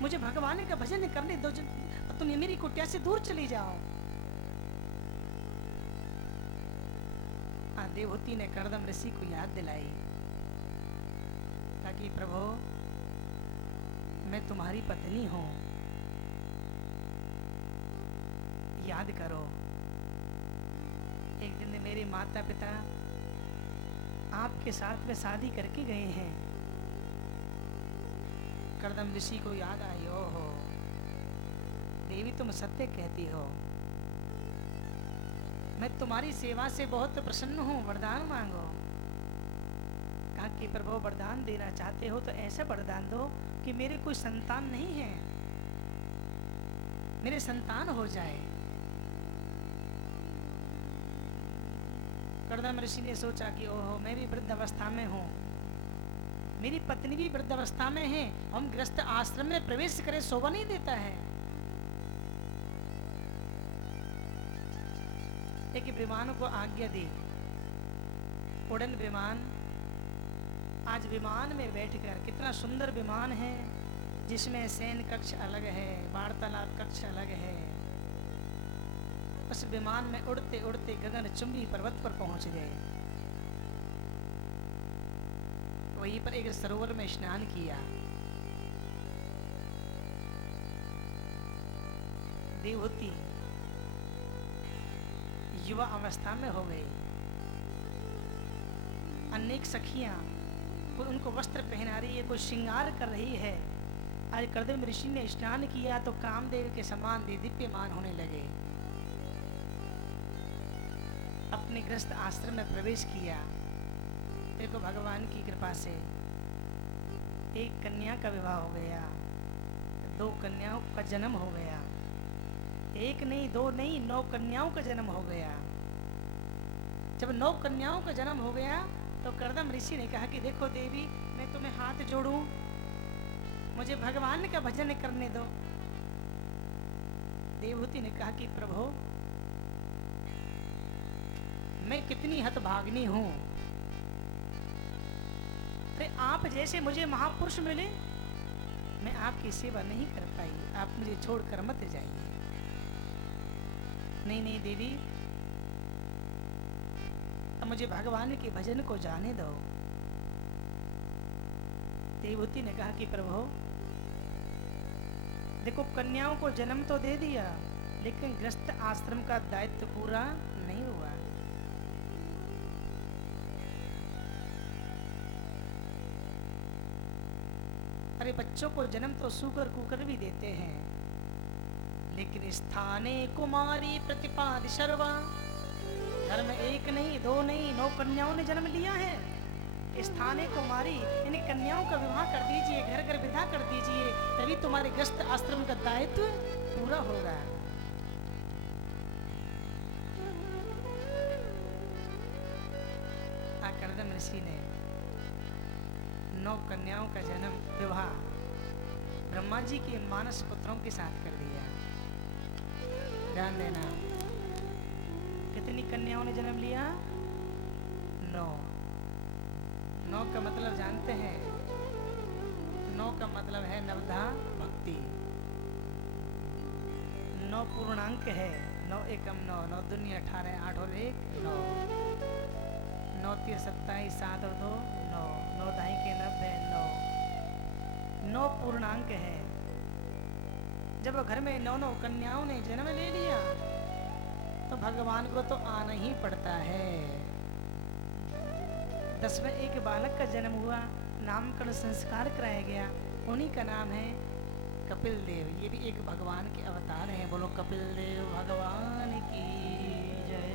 मुझे भगवान का भजन करने दो, तुम मेरी कुटिया से दूर चली जाओ। देवहूति ने कर्दम ऋषि को याद दिलाई ताकि प्रभु मैं तुम्हारी पत्नी हूं, याद करो एक दिन मेरे माता पिता आपके साथ में शादी करके गए हैं। कर्दम ऋषि को याद आई, ओहो देवी तुम सत्य कहती हो, मैं तुम्हारी सेवा से बहुत प्रसन्न हूँ, वरदान मांगो। कहा कि प्रभु वरदान देना चाहते हो तो ऐसा वरदान दो कि मेरे कोई संतान नहीं है, मेरे संतान हो जाए। कर्दम ऋषि ने सोचा कि ओहो मैं भी वृद्ध अवस्था में हूँ, मेरी पत्नी भी वृद्ध अवस्था में है, हम गृहस्थ आश्रम में प्रवेश करें शोभा नहीं देता है। एक विमान को आज्ञा दी, उड़न विमान। आज विमान में बैठकर, कितना सुंदर विमान है जिसमें शयन कक्ष अलग है, वार्तालाप कक्ष अलग है। उस विमान में उड़ते उड़ते गगनचुंबी पर्वत पर पहुंच गए। वहीं पर एक सरोवर में स्नान किया। देवहूति युवा अवस्था में हो गई। अनेक सखियां कोई उनको वस्त्र पहना रही है, कोई श्रृंगार कर रही है। आज कर्दम ऋषि ने स्नान किया तो कामदेव के समान दीप्यमान होने लगे। अपने गृहस्थ आश्रम में प्रवेश किया। देखो भगवान की कृपा से एक कन्या का विवाह हो गया, 2 कन्याओं का जन्म हो गया, 1 नहीं 2 नहीं 9 कन्याओं का जन्म हो गया। जब 9 कन्याओं का जन्म हो गया तो कर्दम ऋषि ने कहा कि देखो देवी मैं तुम्हें हाथ जोड़ूं, मुझे भगवान का भजन करने दो। देवहूति ने कहा कि प्रभु मैं कितनी हतभागिनी हूं, अरे आप जैसे मुझे महापुरुष मिले मैं आपकी सेवा नहीं कर पाई, आप मुझे छोड़कर मत जाइए। नहीं नहीं देवी अब मुझे भगवान के भजन को जाने दो। देवहूति ने कहा कि प्रभु देखो कन्याओं को जन्म तो दे दिया लेकिन गृहस्थ आश्रम का दायित्व पूरा नहीं हुआ। अरे बच्चों को जन्म तो सूकर कुकर भी देते हैं, लेकिन स्थाने कुमारी प्रतिपाद शर्वा, घर में 1 नहीं 2 नहीं 9 कन्याओं ने जन्म लिया है। स्थाने कुमारी इन कन्याओं का विवाह कर दीजिए, घर घर विदा कर दीजिए, तभी तुम्हारे गृहस्थ आश्रम का दायित्व पूरा होगा। कर्दम ऋषि ने 9 कन्याओं का जन्म विवाह ब्रह्मा जी के मानस पुत्रों के साथ कर दिया। ध्यान देना कितनी कन्याओं ने जन्म लिया? 9। 9 का मतलब जानते हैं? 9 का मतलब है नवधा भक्ति। 9 पूर्णांक है, 9 एकम 9, 9 दूनी 18, 8 और 1 9, 9 3 27, 7 और 2 9, 9 दाई के 90 9, 9 पूर्णांक है। जब घर में 9 कन्याओं ने जन्म ले लिया तो भगवान को तो आना ही पड़ता है। 10वें एक बालक का जन्म हुआ, नामकरण संस्कार कराया गया, उन्हीं का नाम है कपिल देव। ये भी एक भगवान के अवतार हैं। बोलो कपिल देव भगवान की जय।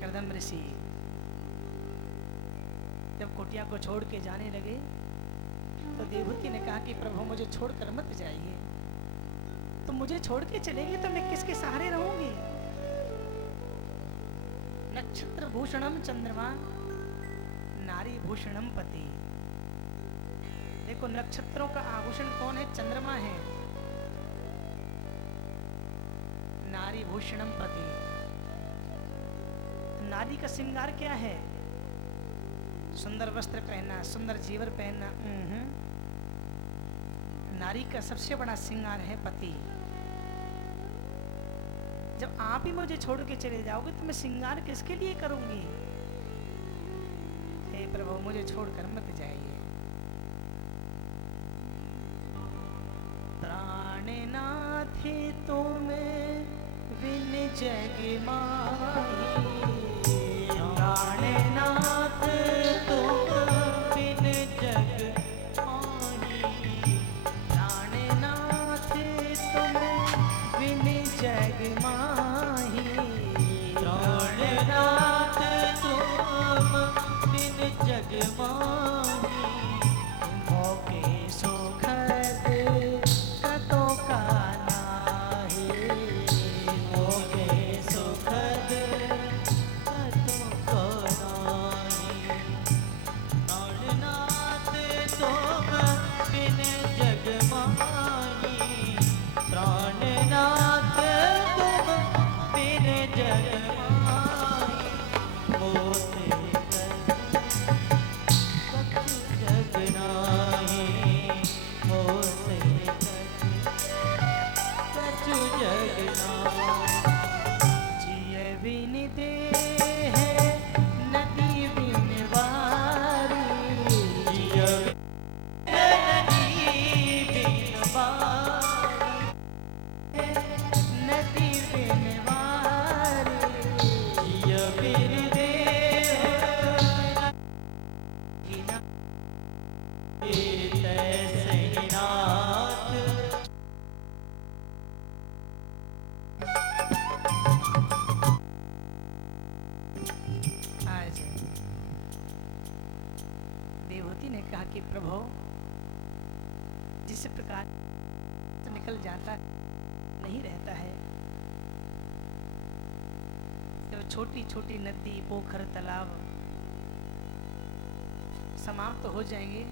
कर्दम ऋषि जब कुटिया को छोड़ के जाने लगे तो देवहूति ने कहा कि प्रभु मुझे छोड़कर मत जाइए, तो मुझे छोड़ के चलेगी तो मैं किसके सहारे रहूंगी? नक्षत्र भूषणम चंद्रमा नारी भूषणम पति। देखो नक्षत्रों का आभूषण कौन है? चंद्रमा है। नारी भूषणम पति, नारी का श्रृंगार क्या है? सुंदर वस्त्र पहनना, सुंदर जेवर पहनना, नारी का सबसे बड़ा श्रृंगार है पति। जब आप ही मुझे छोड़ के चले जाओगे तो मैं श्रृंगार किसके लिए करूंगी? हे प्रभु, मुझे छोड़कर मत जाइए। प्राणनाथ तुम बिन जग माही, प्राणनाथ तुम बिन जग माही, प्राणनाथ तुम बिन जग माही, प्राणनाथ तुम बिन जग माही, मौके सुखद कतो का नाही, मौके सुखद कतो को नाही, प्राणनाथ तुम बिन जग माही, प्राणनाथ तुम बिन जग माही, मोते कछु जग नाही, मोते कछु जग नाही, जिय बिन देह नदी बिन वारी, जिय बिन नदी बिन वारी, नदी बिन वारी, जिय बिन देह तैसे नाथ। आज देवहूति ने कहा कि प्रभु, जिस प्रकार निकल जाता नहीं रहता है, जब छोटी छोटी नदी, पोखर, तालाब समाप्त हो जाएंगे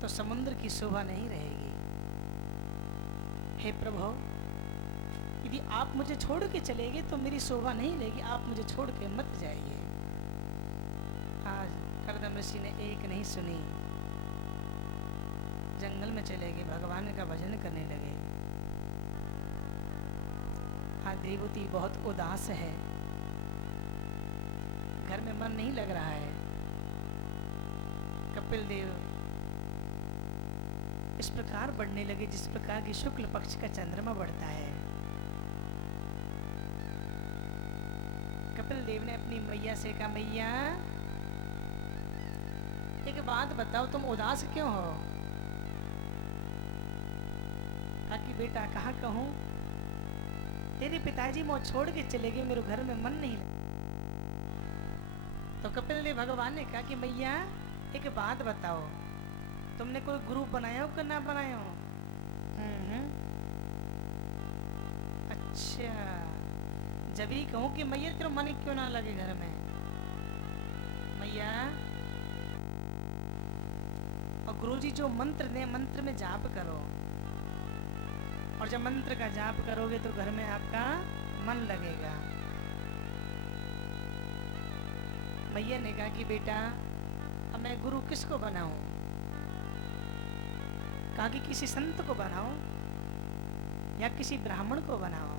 तो समुद्र की शोभा नहीं रहेगी। हे प्रभु, यदि आप मुझे छोड़ के चले गए तो मेरी शोभा नहीं रहेगी, आप मुझे छोड़ के मत जाइए। आज करदम ऋषि ने एक नहीं सुनी, जंगल में चले गए, भगवान का भजन करने लगे। आज देवहूति बहुत उदास है, घर में मन नहीं लग रहा है। कपिल देव इस प्रकार बढ़ने लगे जिस प्रकार की शुक्ल पक्ष का चंद्रमा बढ़ता है। कपिल देव ने अपनी मैया से कहा, मैया एक बात बताओ, तुम उदास क्यों हो? कहा कि बेटा, कहाँ कहूँ, तेरे पिताजी मुझे छोड़ के चले गए, मेरे घर में मन नहीं लगा। तो कपिल देव भगवान ने कहा कि मैया एक बात बताओ, तुमने कोई गुरु बनाया हो कि ना बनाया हो? अच्छा, जब ही कहूँ कि मैया तेरा मन क्यों ना लगे घर में, मैया। और गुरुजी जो मंत्र दे, मंत्र में जाप करो, और जब मंत्र का जाप करोगे तो घर में आपका मन लगेगा। मैया ने कहा कि बेटा, अब मैं गुरु किसको बनाऊं? कहा कि किसी संत को बनाओ या किसी ब्राह्मण को बनाओ,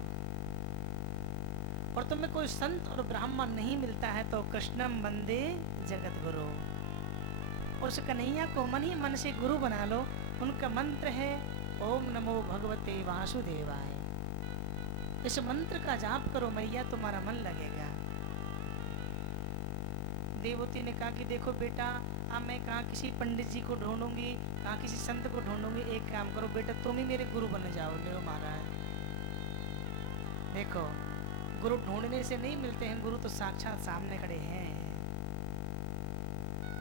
और तुम्हें कोई संत और ब्राह्मण नहीं मिलता है तो कृष्णम वंदे जगत गुरु, उस कन्हैया को मन ही मन से गुरु बना लो। उनका मंत्र है ओम नमो भगवते वासुदेवाय। इस मंत्र का जाप करो मैया, तुम्हारा मन लगेगा। देवहूति ने कहा कि देखो बेटा, अब मैं कहाँ किसी पंडित जी को ढूंढूंगी, कहाँ किसी संत को ढूंढूंगी, एक काम करो बेटा, तुम ही मेरे गुरु बन जाओ। ले महाराज, देखो गुरु ढूंढने से नहीं मिलते हैं, गुरु तो साक्षात सामने खड़े हैं।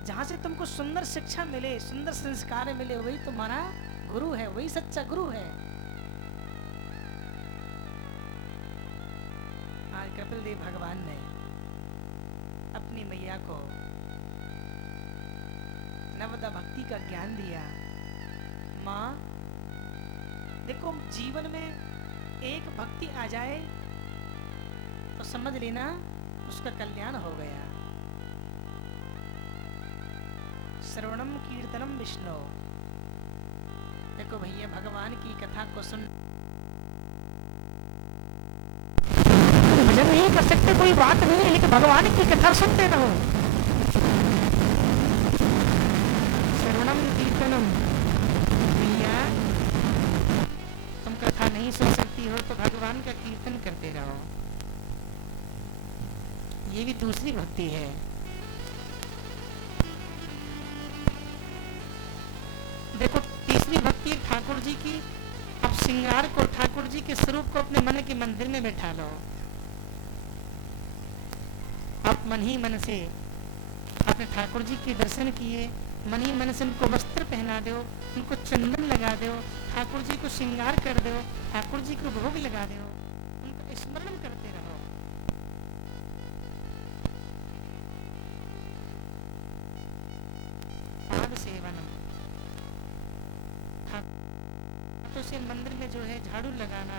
जहां से तुमको सुंदर शिक्षा मिले, सुंदर संस्कार मिले, वही तुम्हारा गुरु है, वही सच्चा गुरु है। आज कपिल देव भगवान ने अपनी मैया को नवदा भक्ति का ज्ञान दिया। माँ देखो, जीवन में एक भक्ति आ जाए तो समझ लेना उसका कल्याण हो गया। श्रवणम कीर्तनम विष्णु। देखो भैया, भगवान की कथा को सुन, भजन नहीं कर सकते कोई बात नहीं है, लेकिन भगवान की कथा सुनते रहो। श्रवणम कीर्तनम। भैया तुम कथा नहीं सुन सकती हो तो भगवान का कीर्तन करते रहो, ये भी दूसरी भक्ति है। देखो तीसरी भक्ति ठाकुर जी की। अब श्रृंगार को, ठाकुर जी के स्वरूप को अपने मन के मंदिर में बैठा लो। आप मन ही मन से अपने ठाकुर जी के दर्शन किए, मन ही मन से उनको वस्त्र पहना दो, उनको चंदन लगा दो, ठाकुर जी को श्रृंगार कर दो, ठाकुर जी को भोग लगा दो, उनको स्मरण करते रहो। पाद सेवनम। तो से मंदिर में जो है झाड़ू लगाना,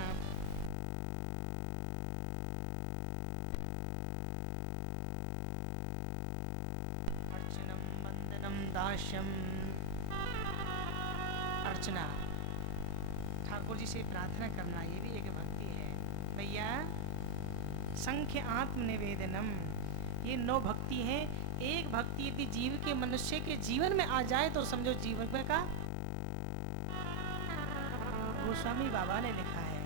अर्चनम वंदनम दास्यम। अर्चना, ठाकुर जी से प्रार्थना करना, ये भी एक भक्ति है भैया। संख्य आत्म निवेदनम, ये 9 भक्ति हैं। एक भक्ति यदि जीव के, मनुष्य के जीवन में आ जाए तो समझो जीवन का, गोस्वामी बाबा ने लिखा है,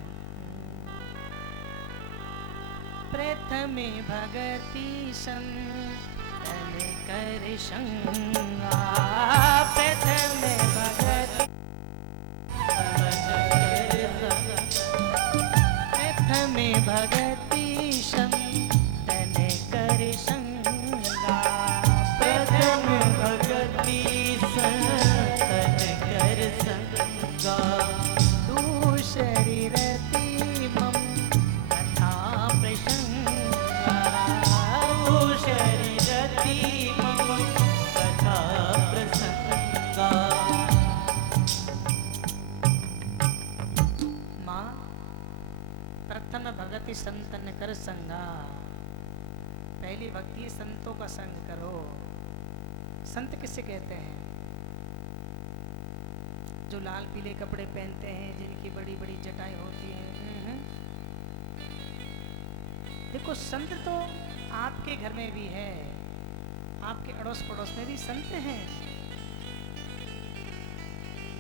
प्रथमे भगति संतन कर संगा। प्रथमे भगति, प्रथमे भगति संतन कर संगा। प्रथम भगति संतन कर संगा। शरीरति मम कथा प्रसंगा। शरीरति मम कथा प्रसंगा। माँ, प्रथम भगति संतन कर संगा। पहली भक्ति संतों का संग करो। संत किसे कहते हैं? जो लाल पीले कपड़े पहनते हैं, जिनकी बड़ी बड़ी जटाएं होती हैं। देखो संत तो आपके घर में भी है, आपके अड़ोस पड़ोस में भी संत हैं।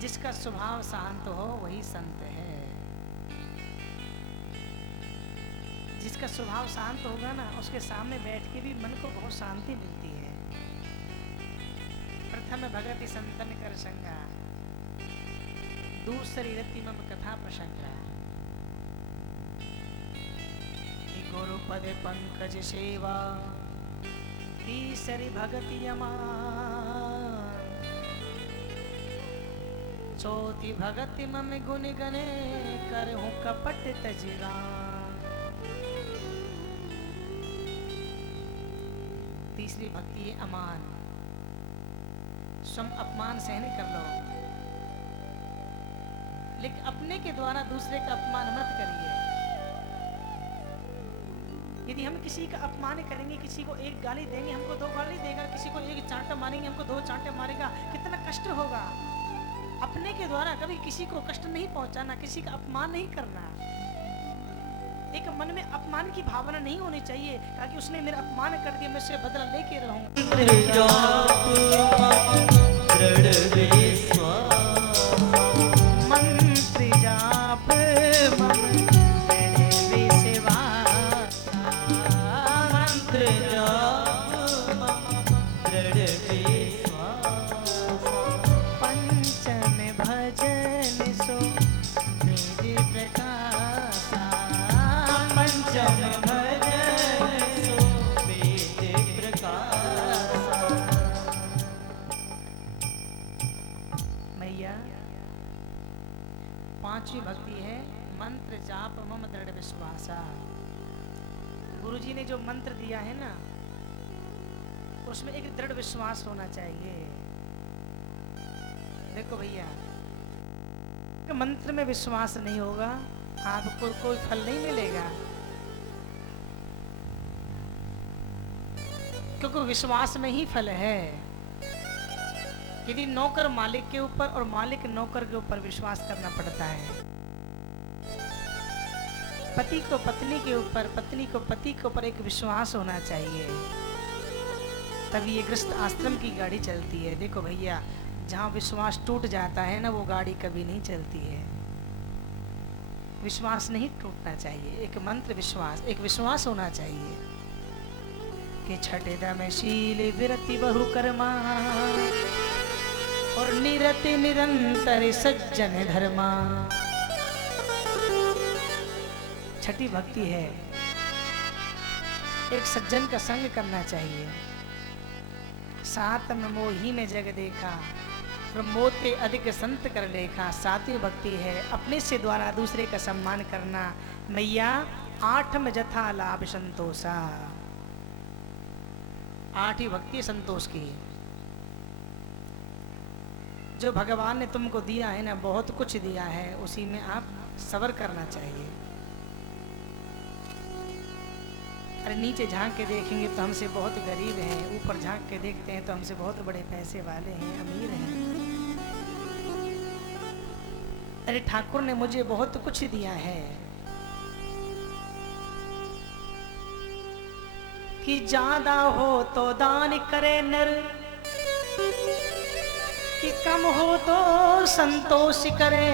जिसका स्वभाव शांत हो वही संत है। जिसका स्वभाव शांत होगा ना, उसके सामने बैठ के भी मन को बहुत शांति मिलती है। प्रथम भगति संतन कर संगा। दूसरी रति मम कथा प्रसंगा। गुरु पद पंकज सेवा। तीसरी भगति अमान। चौथी भगति मम गुण गणे करहूं कपट तजगा। तीसरी भक्ति है अमान। स्वयं अपमान सहन कर लो, लेकिन अपने के द्वारा दूसरे का अपमान मत करिए। यदि हम किसी का अपमान करेंगे, किसी को एक गाली देंगे, हमको 2 गाली देगा, किसी को एक चांटा मारेंगे, हमको 2 चांटे मारेगा, कितना कष्ट होगा। अपने के द्वारा कभी किसी को कष्ट नहीं पहुंचाना, किसी का अपमान नहीं करना। एक मन में अपमान की भावना नहीं होनी चाहिए, ताकि उसने मेरा अपमान कर दिया, मैं उससे बदला लेके रहूंगा। पांचवी भक्ति है मंत्र जाप मम दृढ़ विश्वासा। गुरुजी ने जो मंत्र दिया है ना, उसमें एक दृढ़ विश्वास होना चाहिए। देखो भैया, मंत्र में विश्वास नहीं होगा, आपको कोई फल नहीं मिलेगा। क्योंकि विश्वास में ही फल है। यदि नौकर मालिक के ऊपर और मालिक नौकर के ऊपर विश्वास करना पड़ता है, पति को पत्नी के ऊपर, पत्नी को पति के ऊपर एक विश्वास होना चाहिए, तभी ये गृहस्थ आश्रम की गाड़ी चलती है। देखो भैया, जहाँ विश्वास टूट जाता है ना, वो गाड़ी कभी नहीं चलती है। विश्वास नहीं टूटना चाहिए, एक मंत्र विश्वास, एक विश्वास होना चाहिए कि छठे दमशील विरति बहु कर्मा और निरति निरंतर सज्जन धर्मा। छठी भक्ति है, एक सज्जन का संग करना चाहिए। सातम मोही में जग देखा, प्रमोते अधिक संत कर लेखा। सातवीं भक्ति है अपने से द्वारा दूसरे का सम्मान करना। मैया आठम जथा लाभ संतोषा, आठवीं भक्ति संतोष की। जो भगवान ने तुमको दिया है ना, बहुत कुछ दिया है, उसी में आप सबर करना चाहिए। अरे नीचे झांक के देखेंगे तो हमसे बहुत गरीब हैं, ऊपर झांक के देखते हैं तो हमसे बहुत बड़े पैसे वाले हैं, अमीर हैं। अरे ठाकुर ने मुझे बहुत कुछ दिया है कि ज्यादा हो तो दान करे नर, कि कम हो तो संतोष करे।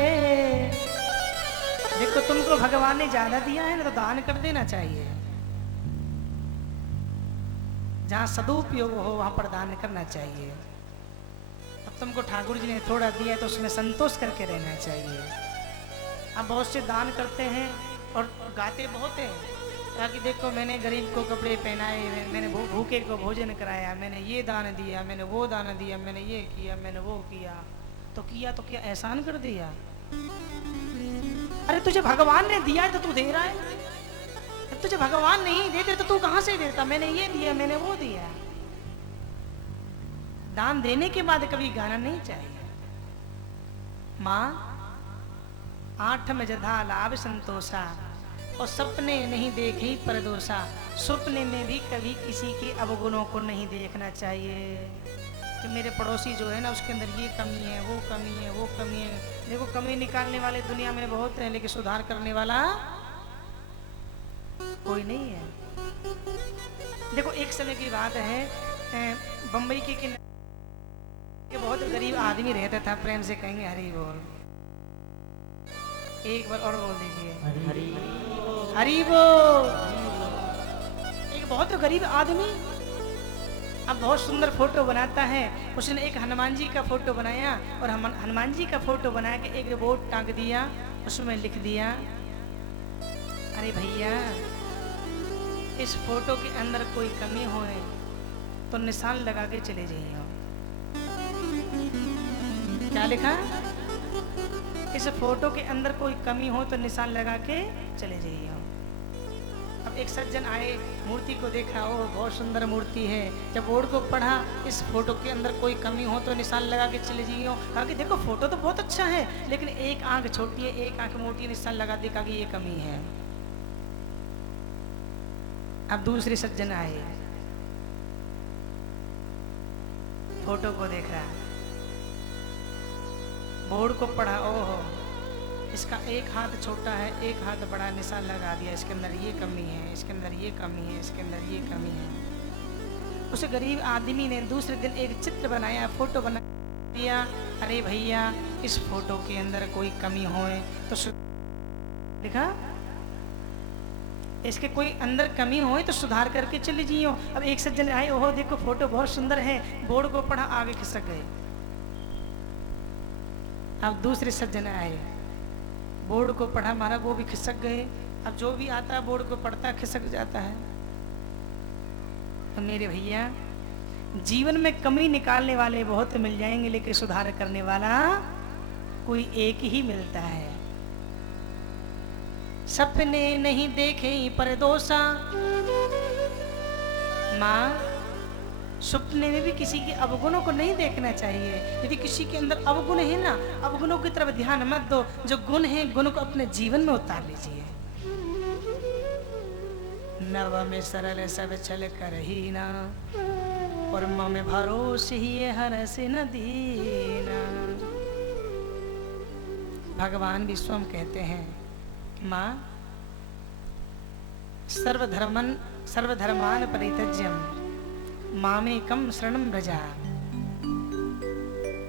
देखो तुमको भगवान ने ज्यादा दिया है ना, तो दान कर देना चाहिए। जहाँ सदुपयोग हो वहाँ पर दान करना चाहिए। अब तुमको ठाकुर जी ने थोड़ा दिया है तो उसमें संतोष करके रहना चाहिए। अब बहुत से दान करते हैं और गाते बहुत हैं, ताकि देखो मैंने गरीब को कपड़े पहनाए, मैंने भूखे को भोजन कराया, मैंने ये दान दिया, मैंने वो दान दिया, मैंने ये किया, मैंने वो किया। तो क्या एहसान कर दिया? अरे तुझे भगवान ने दिया है तो तू दे रहा है। तुझे भगवान नहीं देते तो तू कहां से देता? मैंने ये दिया, मैंने वो दिया। दान देने के बाद कभी गाना नहीं चाहिए। माँ आठ में जधा लाभ संतोषा, और सपने नहीं देखे परदोषा। सपने में भी कभी किसी के अवगुणों को नहीं देखना चाहिए कि मेरे पड़ोसी जो है ना, उसके अंदर ये कमी है, वो कमी है, वो कमी है। देखो कमी निकालने वाले दुनिया में बहुत हैं, लेकिन सुधार करने वाला कोई नहीं है। देखो एक समय की बात है, बंबई के किनारे बहुत गरीब आदमी रहता था। प्रेम से कहेंगे हरि बोल। एक बार और बोल दीजिए हरि बोल। एक बहुत गरीब आदमी अब बहुत सुंदर फोटो बनाता है। उसने एक हनुमान जी का फोटो बनाया और हनुमान जी का फोटो बना के एक बोर्ड टांग दिया, उसमें लिख दिया, अरे भैया इस फोटो के अंदर कोई कमी हो तो निशान लगा के चले जाइए। क्या लिखा? इस फोटो के अंदर कोई कमी हो तो निशान लगा के चले जाइए। अब एक सज्जन आए, मूर्ति को देखा, ओ बहुत सुंदर मूर्ति है। जब बोर्ड को पढ़ा, इस फोटो के अंदर कोई कमी हो तो निशान लगा के चले जाइए। कहा कि देखो फोटो तो बहुत अच्छा है, लेकिन एक आंख छोटी है, एक आंख मोटी है, निशान लगा दे, कहा कि ये कमी है। अब दूसरे सज्जन आए, फोटो को देखा, बोर्ड को पढ़ा, ओहो इसका एक हाथ छोटा है, एक हाथ बड़ा, निशान लगा दिया, इसके अंदर ये कमी है, इसके अंदर ये कमी है, इसके अंदर ये कमी है। उस गरीब आदमी ने दूसरे दिन एक चित्र बनाया, फोटो बना दिया, अरे भैया इस फोटो के अंदर कोई कमी होए तो लिखा, इसके कोई अंदर कमी होए तो सुधार करके चले जियो। अब एक सज्जन आए, ओहो देखो फोटो बहुत सुंदर है, बोर्ड को पढ़ा, आगे खिसक गए। अब दूसरे सज्जन आए, बोर्ड को पढ़ा, मारा, वो भी खिसक गए। अब जो भी आता है बोर्ड को पढ़ता खिसक जाता है। तो मेरे भैया जीवन में कमी निकालने वाले बहुत मिल जाएंगे, लेकिन सुधार करने वाला कोई एक ही मिलता है। सपने नहीं देखे पर दोषा। माँ सपने में भी किसी के अवगुणों को नहीं देखना चाहिए। यदि किसी के अंदर अवगुण है ना, अवगुणों की तरफ ध्यान मत दो, जो गुण है गुण को अपने जीवन में उतार लीजिए। नव में सरल सब छल कर ही ना, और मम भरोसे ही हरस न दीना। भगवान भी स्वयं कहते हैं, माँ सर्वधर्मान परित्यज्यम मामेकम शरणं व्रजा।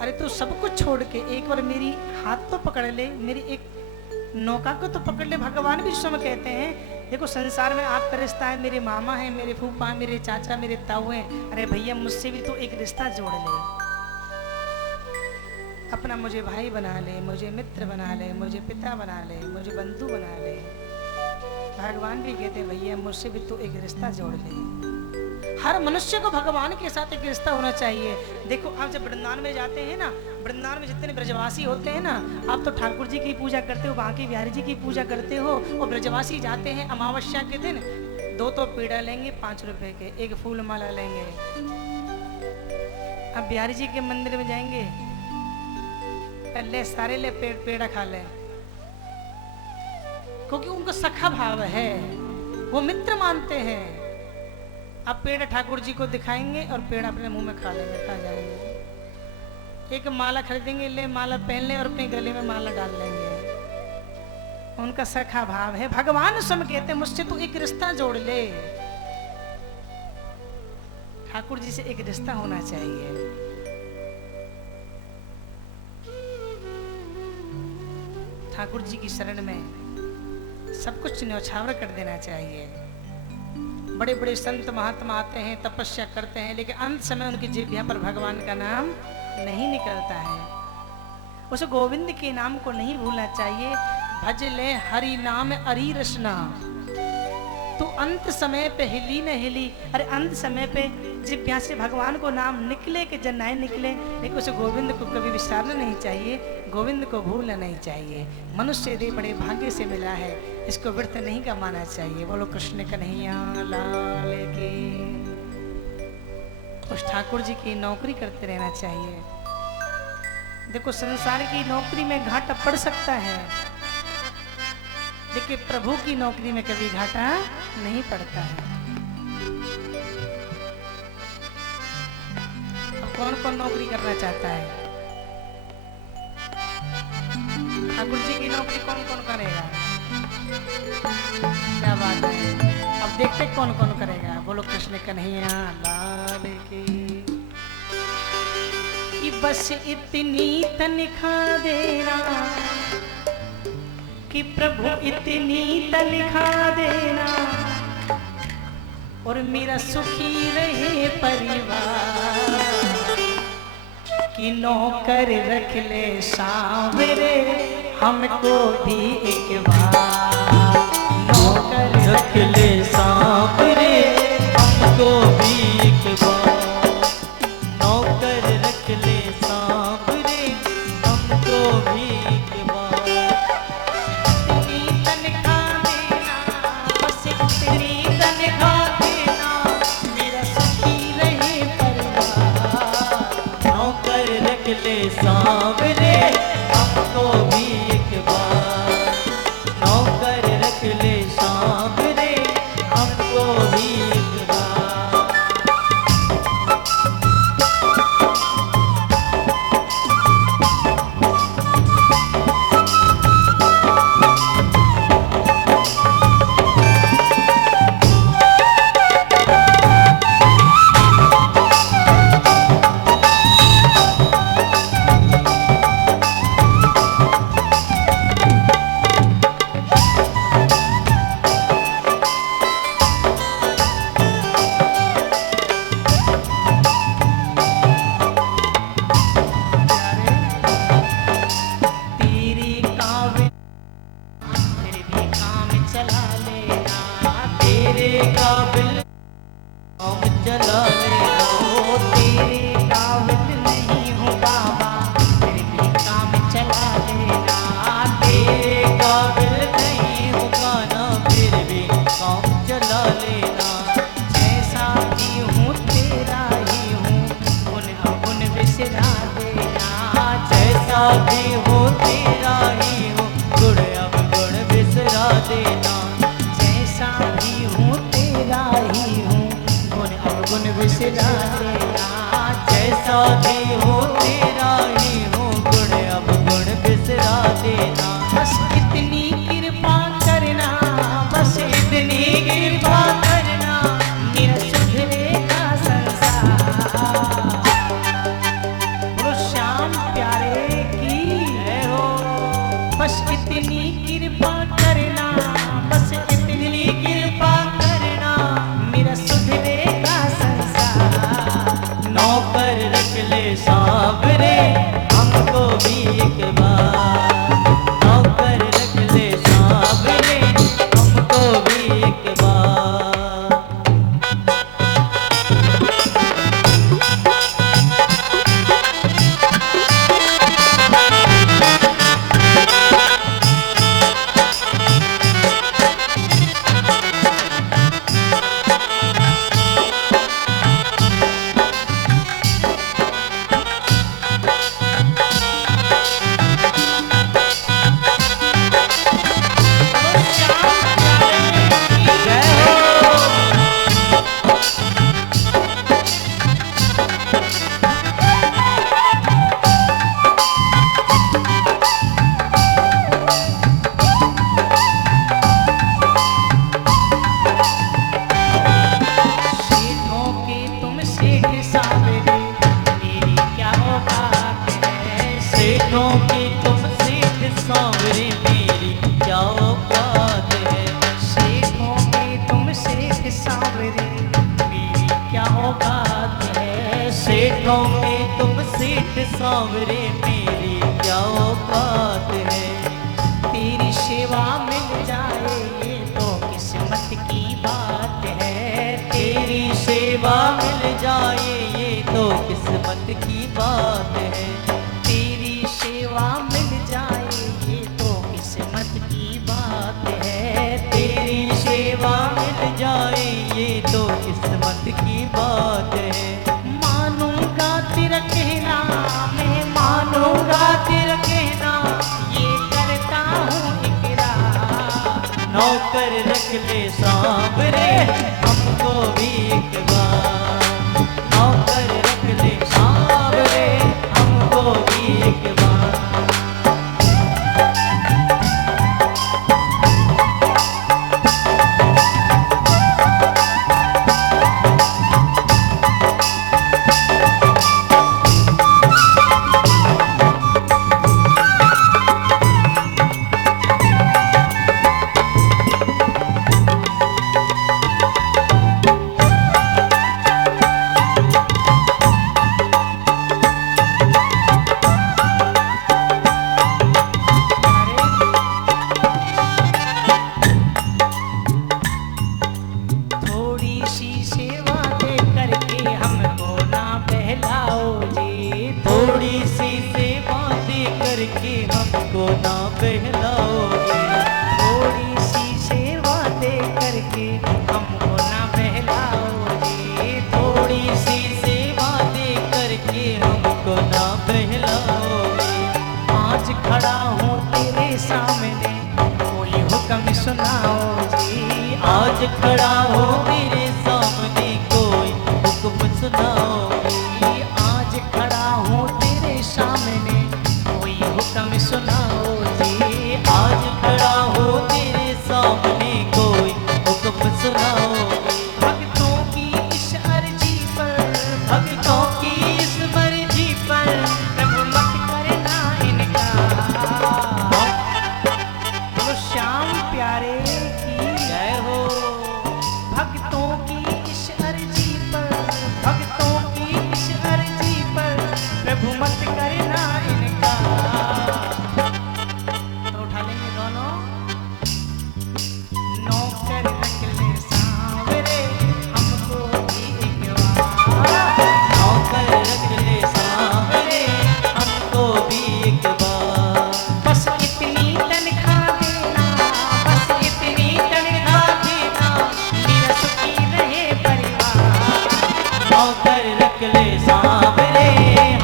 अरे तू सब कुछ छोड़ के एक बार मेरी हाथ तो पकड़ ले, मेरी एक नौका को तो पकड़ ले। भगवान भी स्वयं कहते हैं, देखो संसार में आपका रिश्ता है, मेरे मामा हैं, मेरे फूफा हैं, मेरे चाचा, मेरे ताऊ हैं। अरे भैया मुझसे भी तो एक रिश्ता जोड़ ले, अपना मुझे भाई बना ले, मुझे मित्र बना ले, मुझे पिता बना ले, मुझे बंधु बना ले। भगवान भी कहते हैं, भैया मुझसे भी तो एक रिश्ता जोड़ ले। हर मनुष्य को भगवान के साथ एक रिश्ता होना चाहिए। देखो आप जब वृंदावन में जाते हैं ना, वृंदावन में जितने ब्रजवासी होते हैं ना, आप तो ठाकुर जी की पूजा करते हो, बांके बिहारी जी की पूजा करते हो, और ब्रजवासी जाते हैं अमावस्या के दिन 2 तो पेड़ा लेंगे 5 रुपए के, एक फूल माला लेंगे। अब बिहारी जी के मंदिर में जाएंगे, पहले सारे ले पेड़ा खा ले, क्योंकि उनका सखा भाव है, वो मित्र मानते हैं। अब पेड़ ठाकुर जी को दिखाएंगे और पेड़ अपने मुंह में खा लेंगे, खा जाएंगे। एक माला खरीदेंगे, ले माला पहन ले और अपने गले में माला डाल लेंगे। उनका सखा भाव है। भगवान स्वयं कहते हैं, मुझसे तो एक रिश्ता जोड़ ले। ठाकुर जी से एक रिश्ता होना चाहिए। ठाकुर जी की शरण में सब कुछ न्यौछावर कर देना चाहिए। बड़े बड़े संत महात्मा आते हैं, तपस्या करते हैं, लेकिन अंत समय उनकी जिह्वा पर भगवान का नाम नहीं निकलता है। उस गोविंद के नाम को नहीं भूलना चाहिए। भज ले हरि नाम अरी रसना। तो अंत समय पे हिली न हिली, अरे अंत समय पे जिह्वा से भगवान को नाम निकले कि जनाए निकले, लेकिन उस गोविंद को कभी विसारना नहीं चाहिए, गोविंद को भूलना नहीं चाहिए। मनुष्य दे बड़े भाग्य से मिला है, इसको व्यर्थ नहीं गंवाना चाहिए। बोलो कृष्ण कन्हैया लाल की। उस ठाकुर जी की नौकरी करते रहना चाहिए। देखो संसार की नौकरी में घाटा पड़ सकता है, लेकिन प्रभु की नौकरी में कभी घाटा नहीं पड़ता है। अब कौन कौन नौकरी करना चाहता है? ठाकुर जी की नौकरी कौन कौन करेगा? क्या बात है, अब देखते कौन कौन करेगा। बोलो कृष्ण कन्हैया लाल की। कि बस इतनी तनख्वाह देना, कि प्रभु इतनी तनख्वाह देना, और मेरा सुखी रहे परिवार। कि नौकर रख ले सांवरे हमको भी एक बार। नौकर रख ले सांवरे हमको भी एक बार। नौकर रख ले सांवरे हमको भी एक बार। इतनी तनख्वाह देना, बस इतनी तनख्वाह देना, मेरा सुखी रहे परिवार। नौकर रख ले सांवरे हमको भी एक बार। नौकर रख ले सांवरे हमको भी एक बार। तेरी काबिल फिर भी काम चला लेना। तेरे काबिल काम चला लेना। ओ तेरे काबिल नहीं हूँ बाबा, फिर भी काम चला लेना। तेरे काबिल नहीं हूँ गाना, फिर भी काम चला लेना। जैसा भी हूँ तेरा ही हूँ, गुण अवगुण बिसरा देना। जैसा भी हूँ तेरा ही हूँ, गुण अवगुण बिसरा देना। जैसा भी हूँ तेरा ही हूँ, गुण अवगुण बिसरा बिसरा देना। जैसा भी हो तेरा ही हो गुण, अब गुण बिसरा देना। बस इतनी कृपा करना, बस इतनी कृपा करना, मेरा सुधरेगा संसार। बोलो श्याम प्यारे की जय हो। बस इतनी कृपा करना, बस इतनी कृपा करना, मेरा सुधरेगा संसार। नौकर रख ले सांवरे हमको भी एक बार, नौकर रख ले सांवरे हमको भी एक बार। बोलो श्याम प्यारे की जय हो। सेठों के तुम सेठ सावरे, मेरी क्या औकात है। सेठों की तुम सेठ सांवरे मेरी क्या औकात है। सेठों के तुम सेठ सावरे, मेरी क्या औकात है। सेठों के तुम सेठ सांवरे मेरी क्या औकात है। तेरी सेवा मिल जाए ये तो किस्मत की बात है। तेरी सेवा मिल जाए ये तो किस्मत की बात है। तेरी सेवा मिल जाए ये तो किस्मत की बात है। तेरी सेवा मिल जाए ये तो किस्मत की बात है। मानूंगा तेरा कहना, मैं मानूंगा तेरा कहना, ये करता हूँ इकरार। नौकर रख ले सांवरे हमको भी एक बार, नौकर रख ले सांवरे हमको भी एक बार। थोड़ी सी सेवा दे करके हमको ना बहलाओ जी। थोड़ी सी सेवा दे करके हमको ना बहलाओगे। थोड़ी सी सेवा दे करके हमको ना बहलाओ जी। थोड़ी सी सेवा दे करके हमको ना बहलाओगे। आज खड़ा हूँ तेरे सामने, कोई हुक्म सुनाओ जी। आज खड़ा हो मेरे सामने कोई हुक्म सुनाओगे। आज खड़ा हूँ तेरे सामने, कोई हुक्म सुनाओ जी। आज खड़ा हो तेरे सामने कोई हुक्म सुनाओगे। भक्तों की इस अर्जी पर, भक्तों की इस मर्जी पर प्रभु मत करना इनकार। बोलो श्याम प्यारे की जय हो। भक्तों की इस अर्जी पर, भक्तों की इस अर्जी पर प्रभु मत करना इनकार। तो उठा लेंगे दोनों। नौकर रख ले सांवरे हमको भी एक बार। नौकर रख ले सांवरे हमको भी एक बार। बस इतनी तनख्वाह देना, बस इतनी तनख्वाह देना, मेरा सुखी रहे परिवार। नौकर रख ले सांवरे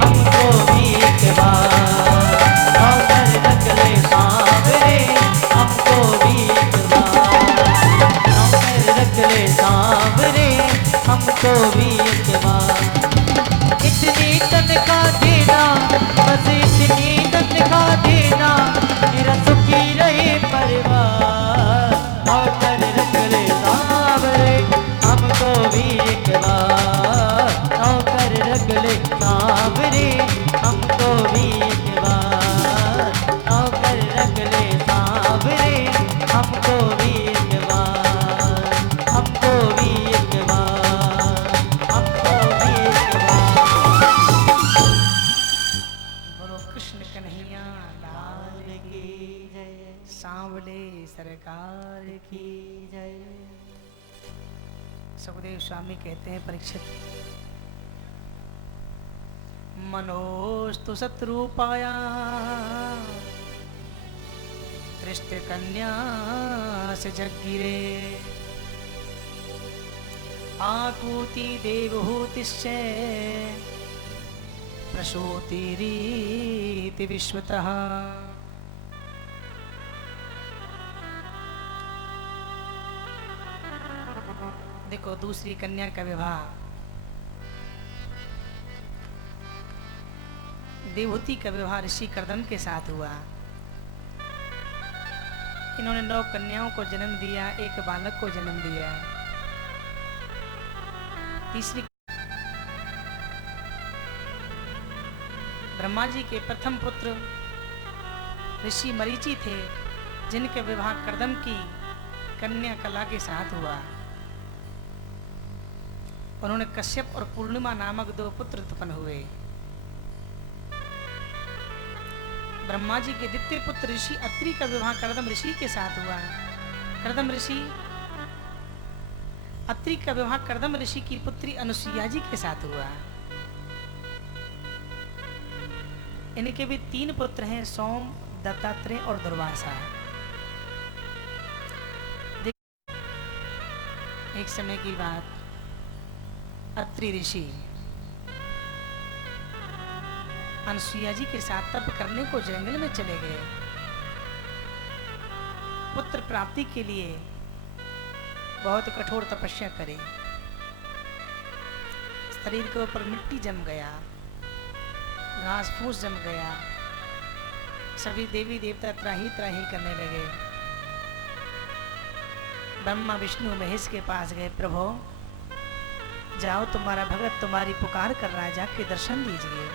हमको भी एक बार। नौकर रख ले सांवरे हमको भी एक बार। नौकर रख ले सांवरे हमको भी एक बार। सुखदेव स्वामी कहते हैं परीक्षित, मनोस्तु शत्रुपाया कृष्ण कन्या से जगिरे आकूति देवहूतिश्च प्रसूति रीति विश्वतः। देखो दूसरी कन्या का विवाह देवहूति का विवाह ऋषि कर्दम के साथ हुआ। इन्होंने 9 कन्याओं को जन्म दिया, एक बालक को जन्म दिया। तीसरी ब्रह्मा जी के प्रथम पुत्र ऋषि मरीचि थे, जिनके विवाह कर्दम की कन्या कला के साथ हुआ। उन्होंने कश्यप और पूर्णिमा नामक 2 पुत्र उत्पन्न हुए। ब्रह्मा जी के द्वितीय पुत्र ऋषि अत्रि का विवाह कर्दम ऋषि के साथ हुआ। अत्रि का विवाह कर्दम ऋषि की पुत्री अनुसुईया जी के साथ हुआ। इनके भी 3 पुत्र हैं, सोम, दत्तात्रेय और दुर्वासा। एक समय की बात, अत्रि ऋषि अनुसुईया जी के साथ तप करने को जंगल में चले गए। पुत्र प्राप्ति के लिए बहुत कठोर तपस्या करी। शरीर के ऊपर मिट्टी जम गया, घास फूस जम गया, सभी देवी देवता त्राही त्राही करने लगे। ब्रह्मा विष्णु महेश के पास गए, प्रभु जाओ, तुम्हारा भगत तुम्हारी पुकार कर रहा है, जाके दर्शन दीजिए।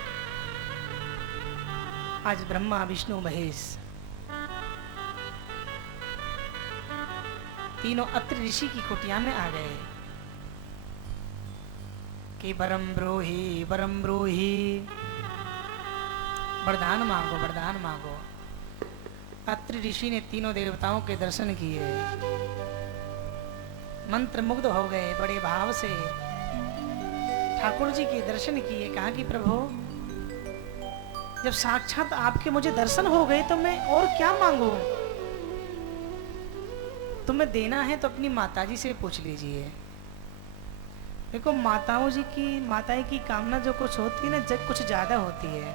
आज ब्रह्मा विष्णु महेश तीनों अत्रि ऋषि की कुटिया में आ गए कि वरम ब्रूहि वरदान मांगो, वरदान मांगो। अत्रि ऋषि ने तीनों देवताओं के दर्शन किए, मंत्र मुग्ध हो गए, बड़े भाव से ठाकुर जी के दर्शन किए। कहा कि प्रभु जब साक्षात आपके मुझे दर्शन हो गए तो मैं और क्या मांगू? तुम्हें देना है तो अपनी माताजी से पूछ लीजिए। देखो माताएं की कामना जो कुछ होती है ना, जब कुछ ज्यादा होती है।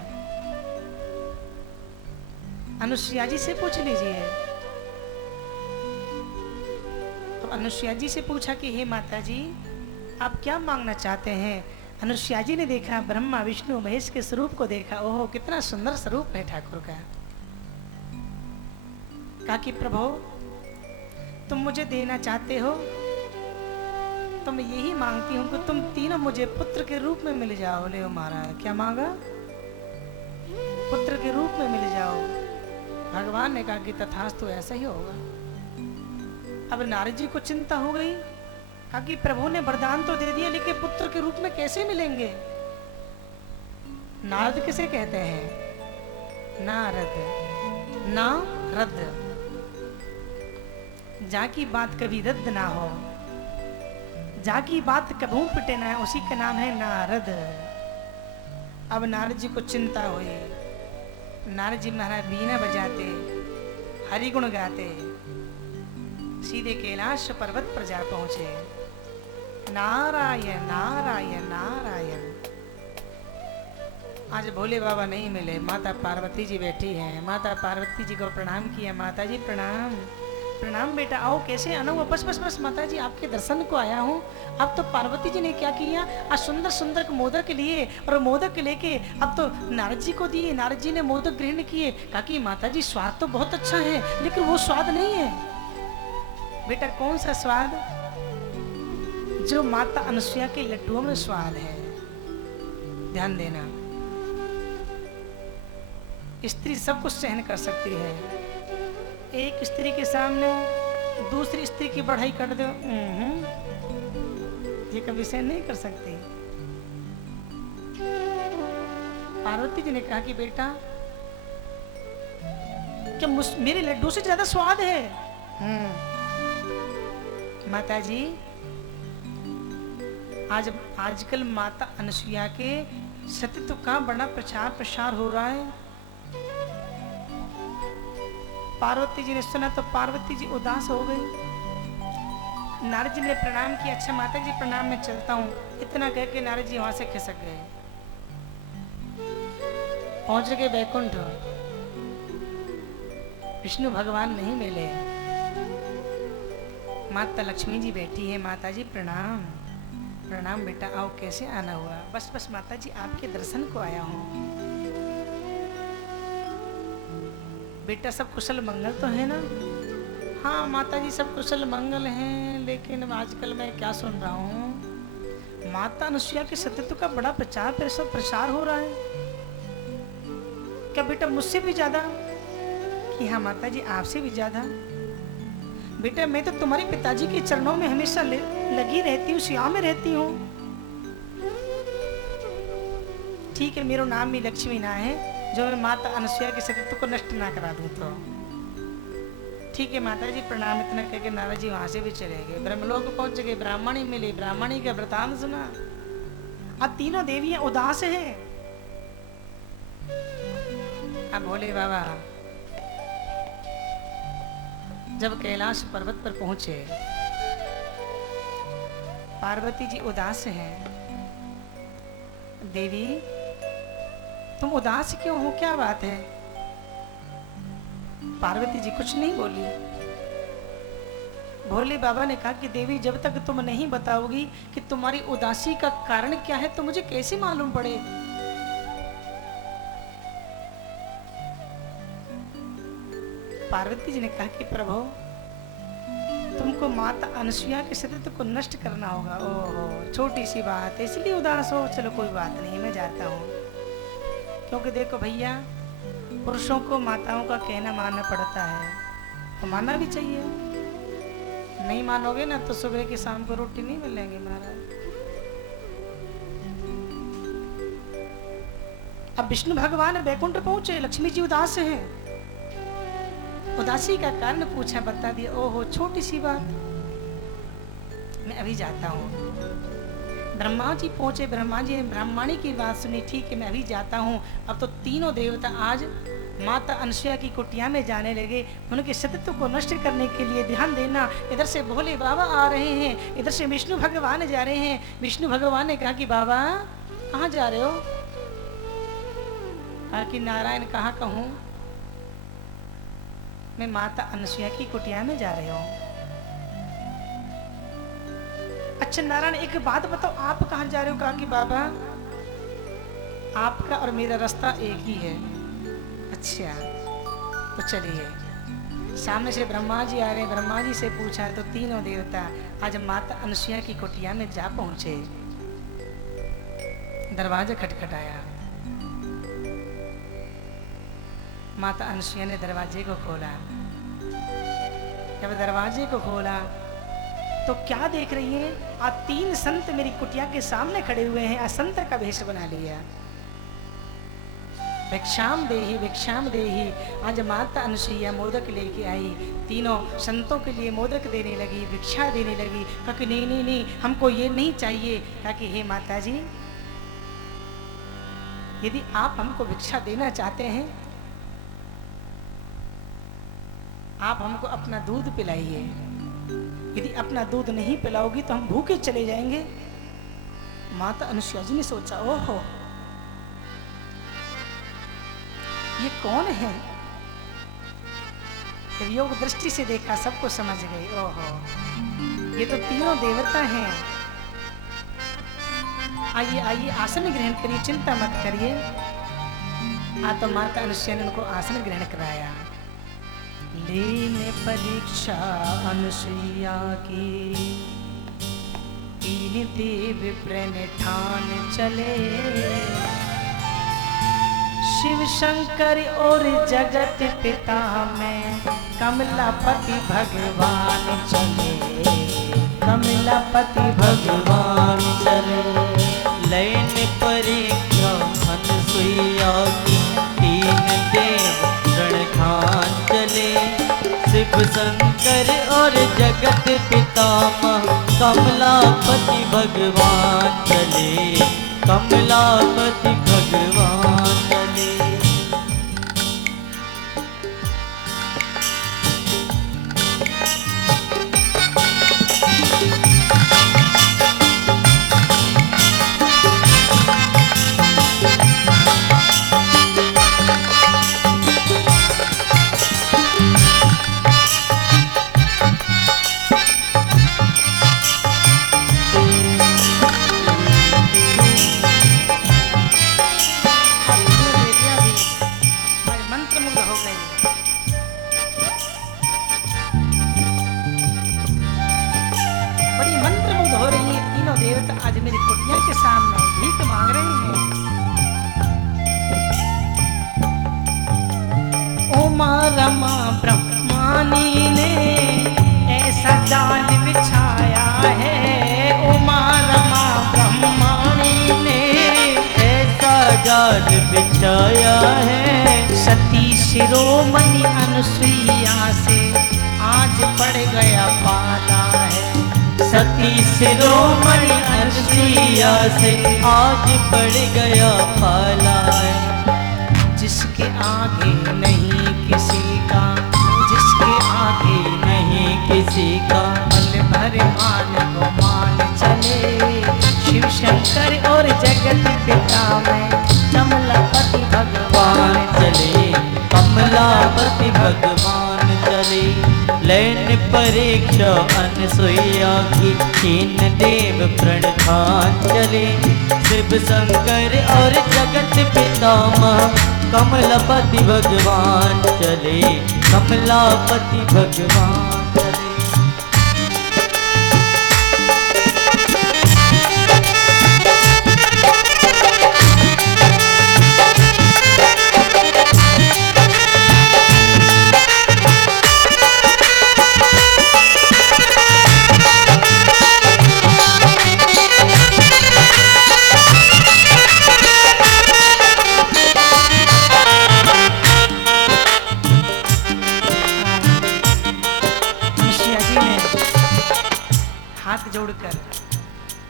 अनुसुईया जी से पूछ लीजिए। तो अनुसुईया जी से पूछा कि हे माता जी आप क्या मांगना चाहते हैं? अनुसुईया जी ने देखा, ब्रह्मा विष्णु महेश के स्वरूप को देखा। ओहो कितना सुंदर स्वरूप है ठाकुर का। कहा कि प्रभु तुम मुझे देना चाहते हो तो मैं यही मांगती हूँ कि तुम तीनों मुझे पुत्र के रूप में मिल जाओ। ले महाराज क्या मांगा? पुत्र के रूप में मिल जाओ। भगवान ने कहा कि तथास्तु ऐसा ही होगा। अब नारद जी को चिंता हो गई। कहा कि प्रभु ने वरदान तो दे दिया, लेकिन पुत्र के रूप में कैसे मिलेंगे? नारद किसे कहते हैं? नारद, नारद, जाकी बात कभी रद्द ना हो, जाकी बात कभू पिटे ना, उसी का नाम है नारद। अब नारद जी को चिंता हुई। नारद जी महाराज बीना बजाते, हरिगुण गाते, सीधे कैलाश पर्वत पर जा पहुंचे। नारायण नारायण नारायण। आज भोले बाबा नहीं मिले, माता पार्वती जी बैठी हैं। माता पार्वती जी को प्रणाम किया। माता जी प्रणाम। प्रणाम बेटा, आओ। कैसे आना हुआ? बस बस बस माता जी आपके दर्शन को आया हूँ। अब तो पार्वती जी ने क्या किया, आज सुंदर सुंदर मोदक लिए और मोदक लेके अब तो नारद जी को दिए। नारद जी ने मोदक ग्रहण किए। कहा कि माता जी स्वाद तो बहुत अच्छा है, लेकिन वो स्वाद नहीं है। बेटा कौन सा स्वाद? जो माता अनुसुईया के लड्डुओं में स्वाद है। ध्यान देना, स्त्री सब कुछ सहन कर सकती है। एक स्त्री के सामने दूसरी स्त्री की बढ़ाई कर दो, ये कभी सहन नहीं कर सकती। पार्वती जी ने कहा कि बेटा क्या मेरे लड्डू से ज्यादा स्वाद है? माता जी आजकल माता अनसुईया के सतीत्व का बड़ा प्रचार प्रसार हो रहा है। पार्वती जी ने सुना तो पार्वती जी उदास हो गई। नारद जी ने प्रणाम किया, अच्छा माता जी प्रणाम, मैं चलता हूँ। इतना कह के नारद जी वहां से खिसक गए। पहुंच गए बैकुंठ, विष्णु भगवान नहीं मिले। माता लक्ष्मी जी बैठी है। माता जी प्रणाम। प्रणाम बेटा, आओ, कैसे आना हुआ? बस बस माता जी आपके दर्शन को आया हूँ। बेटा सब कुशल मंगल तो है ना? हाँ माता जी सब कुशल मंगल हैं, लेकिन आजकल मैं क्या सुन रहा हूँ, माता अनुसुईया के सतीत्व का बड़ा प्रचार प्रसार हो रहा है। क्या बेटा मुझसे भी ज्यादा? कि हाँ माता जी आपसे भी ज्यादा। बेटा मैं तो तुम्हारे पिताजी के चरणों में हमेशा लगी रहती हूँ, सेवा में रहती हूँ। ठीक है, मेरा नाम भी लक्ष्मी ना है जो मैं माता अनुसुईया के सतीत्व को नष्ट ना करा दूं। तो ठीक है माता जी प्रणाम। इतना कह के नारद जी वहां से भी चले गए। ब्रह्मलोक पहुंच गए, ब्राह्मणी मिली, ब्राह्मणी का वृतांत सुना। अब तीनों देवियां उदास हैं। अब भोले बाबा जब कैलाश पर्वत पर पहुंचे, पार्वती जी उदास हैं। देवी तुम उदास क्यों हो, क्या बात है? पार्वती जी कुछ नहीं बोली। भोले बाबा ने कहा कि देवी जब तक तुम नहीं बताओगी कि तुम्हारी उदासी का कारण क्या है तो मुझे कैसे मालूम पड़े? पार्वती जी ने कहा कि प्रभु तुमको माता अनसुईया के सतीत्व को नष्ट करना होगा। ओहो छोटी सी बात है इसलिए उदास हो। चलो कोई बात नहीं, मैं जाता हूँ। क्योंकि देखो भैया, पुरुषों को माताओं का कहना मानना पड़ता है, तो मानना भी चाहिए। नहीं मानोगे ना तो सुबह की शाम को रोटी नहीं मिलेंगी महाराज। अब विष्णु भगवान बैकुंठ पहुंचे, लक्ष्मी जी उदास हैं। उदासी का कारण पूछा, बता दिया। ओहो छोटी सी बात, मैं अभी जाता हूँ। ब्रह्मा जी पहुंचे, ब्रह्मा जी ने ब्राह्मणी की बात सुनी। ठीक है मैं अभी जाता हूँ। अब तो तीनों देवता आज माता अनसुईया की कुटिया में जाने लगे, उनके सतीत्व को नष्ट करने के लिए। ध्यान देना, इधर से भोले बाबा आ रहे हैं, इधर से विष्णु भगवान जा रहे हैं। विष्णु भगवान ने कहा कि बाबा कहाँ जा रहे हो? कहा कि नारायण कहाँ कहूँ, मैं माता अनसुईया की कुटिया में जा रही हूँ। अच्छा नारायण एक बात बताओ, आप कहाँ जा रहे हो? कहा कि बाबा आपका और मेरा रास्ता एक ही है। अच्छा तो चलिए। सामने से ब्रह्मा जी आ रहे हैं। ब्रह्मा जी से पूछा तो तीनों देवता आज माता अनसुईया की कुटिया में जा पहुंचे। दरवाजा खटखटाया। माता अनसुईया ने दरवाजे को खोला। जब दरवाजे को खोला तो क्या देख रही है? आज तीन संत मेरी कुटिया के सामने खड़े हुए हैं। आज संत का भेष बना लिया। भिक्षाम देही। आज माता अनसुईया मोदक लेके आई। तीनों संतों के लिए मोदक देने लगी, भिक्षा देने लगी। कहा कि नहीं हमको ये नहीं चाहिए। कहा कि हे माता जी यदि आप हमको भिक्षा देना चाहते हैं, आप हमको अपना दूध पिलाइए। यदि अपना दूध नहीं पिलाओगी तो हम भूखे चले जाएंगे। माता अनसुईया जी ने सोचा, ओहो ये कौन है? जब योग दृष्टि से देखा सबको समझ गई, ओहो ये तो तीनों देवता हैं। आइए आइए आसन ग्रहण करिए, चिंता मत करिए। तो माता अनसुईया ने उनको आसन ग्रहण कराया। लेने परीक्षा अनसुईया की, तीन देव प्रण ठान चले। शिव शंकर और जगत पिता में कमलापति भगवान चले। कमलापति भगवान चले। लेने परीक्षा अनसुईया की, तीन देव प्रण ठान चले। शिव शंकर और जगत पितामह कमलापति भगवान चले, कमलापति भगवान चले। बेटियां भी आज मंत्रमुग्ध हो गई। बड़ी मंत्रमुग्ध हो रही है तीनों देवता आज मेरी कुटिया के सामने भीख मांग रहे हैं। उमा रमा ब्रह्मानी ने ऐसा जाल बिछाया है। उमा रमा ब्रह्मानी ने ऐसा जाल बिछाया है, सती शिरोमणि अनुसुईया से आज पड़ गया पाला है। सती शिरोमणि अनुसुईया से आज पड़ गया पाला है। जिसके आगे नहीं किसी का, जिसके आगे नहीं किसी का, पल भर मान को मान चले। शिव शंकर और जगत पिता में कमलापति भगवान चले, कमलापति भगवान चले। लैन परीक्षा अनसुईया की, तीन देव प्रणखान चले। शिव शंकर और जगत पितामह कमलापति भगवान चले, कमलापति भगवान चले। अनुसुईया जी ने हाथ जोड़कर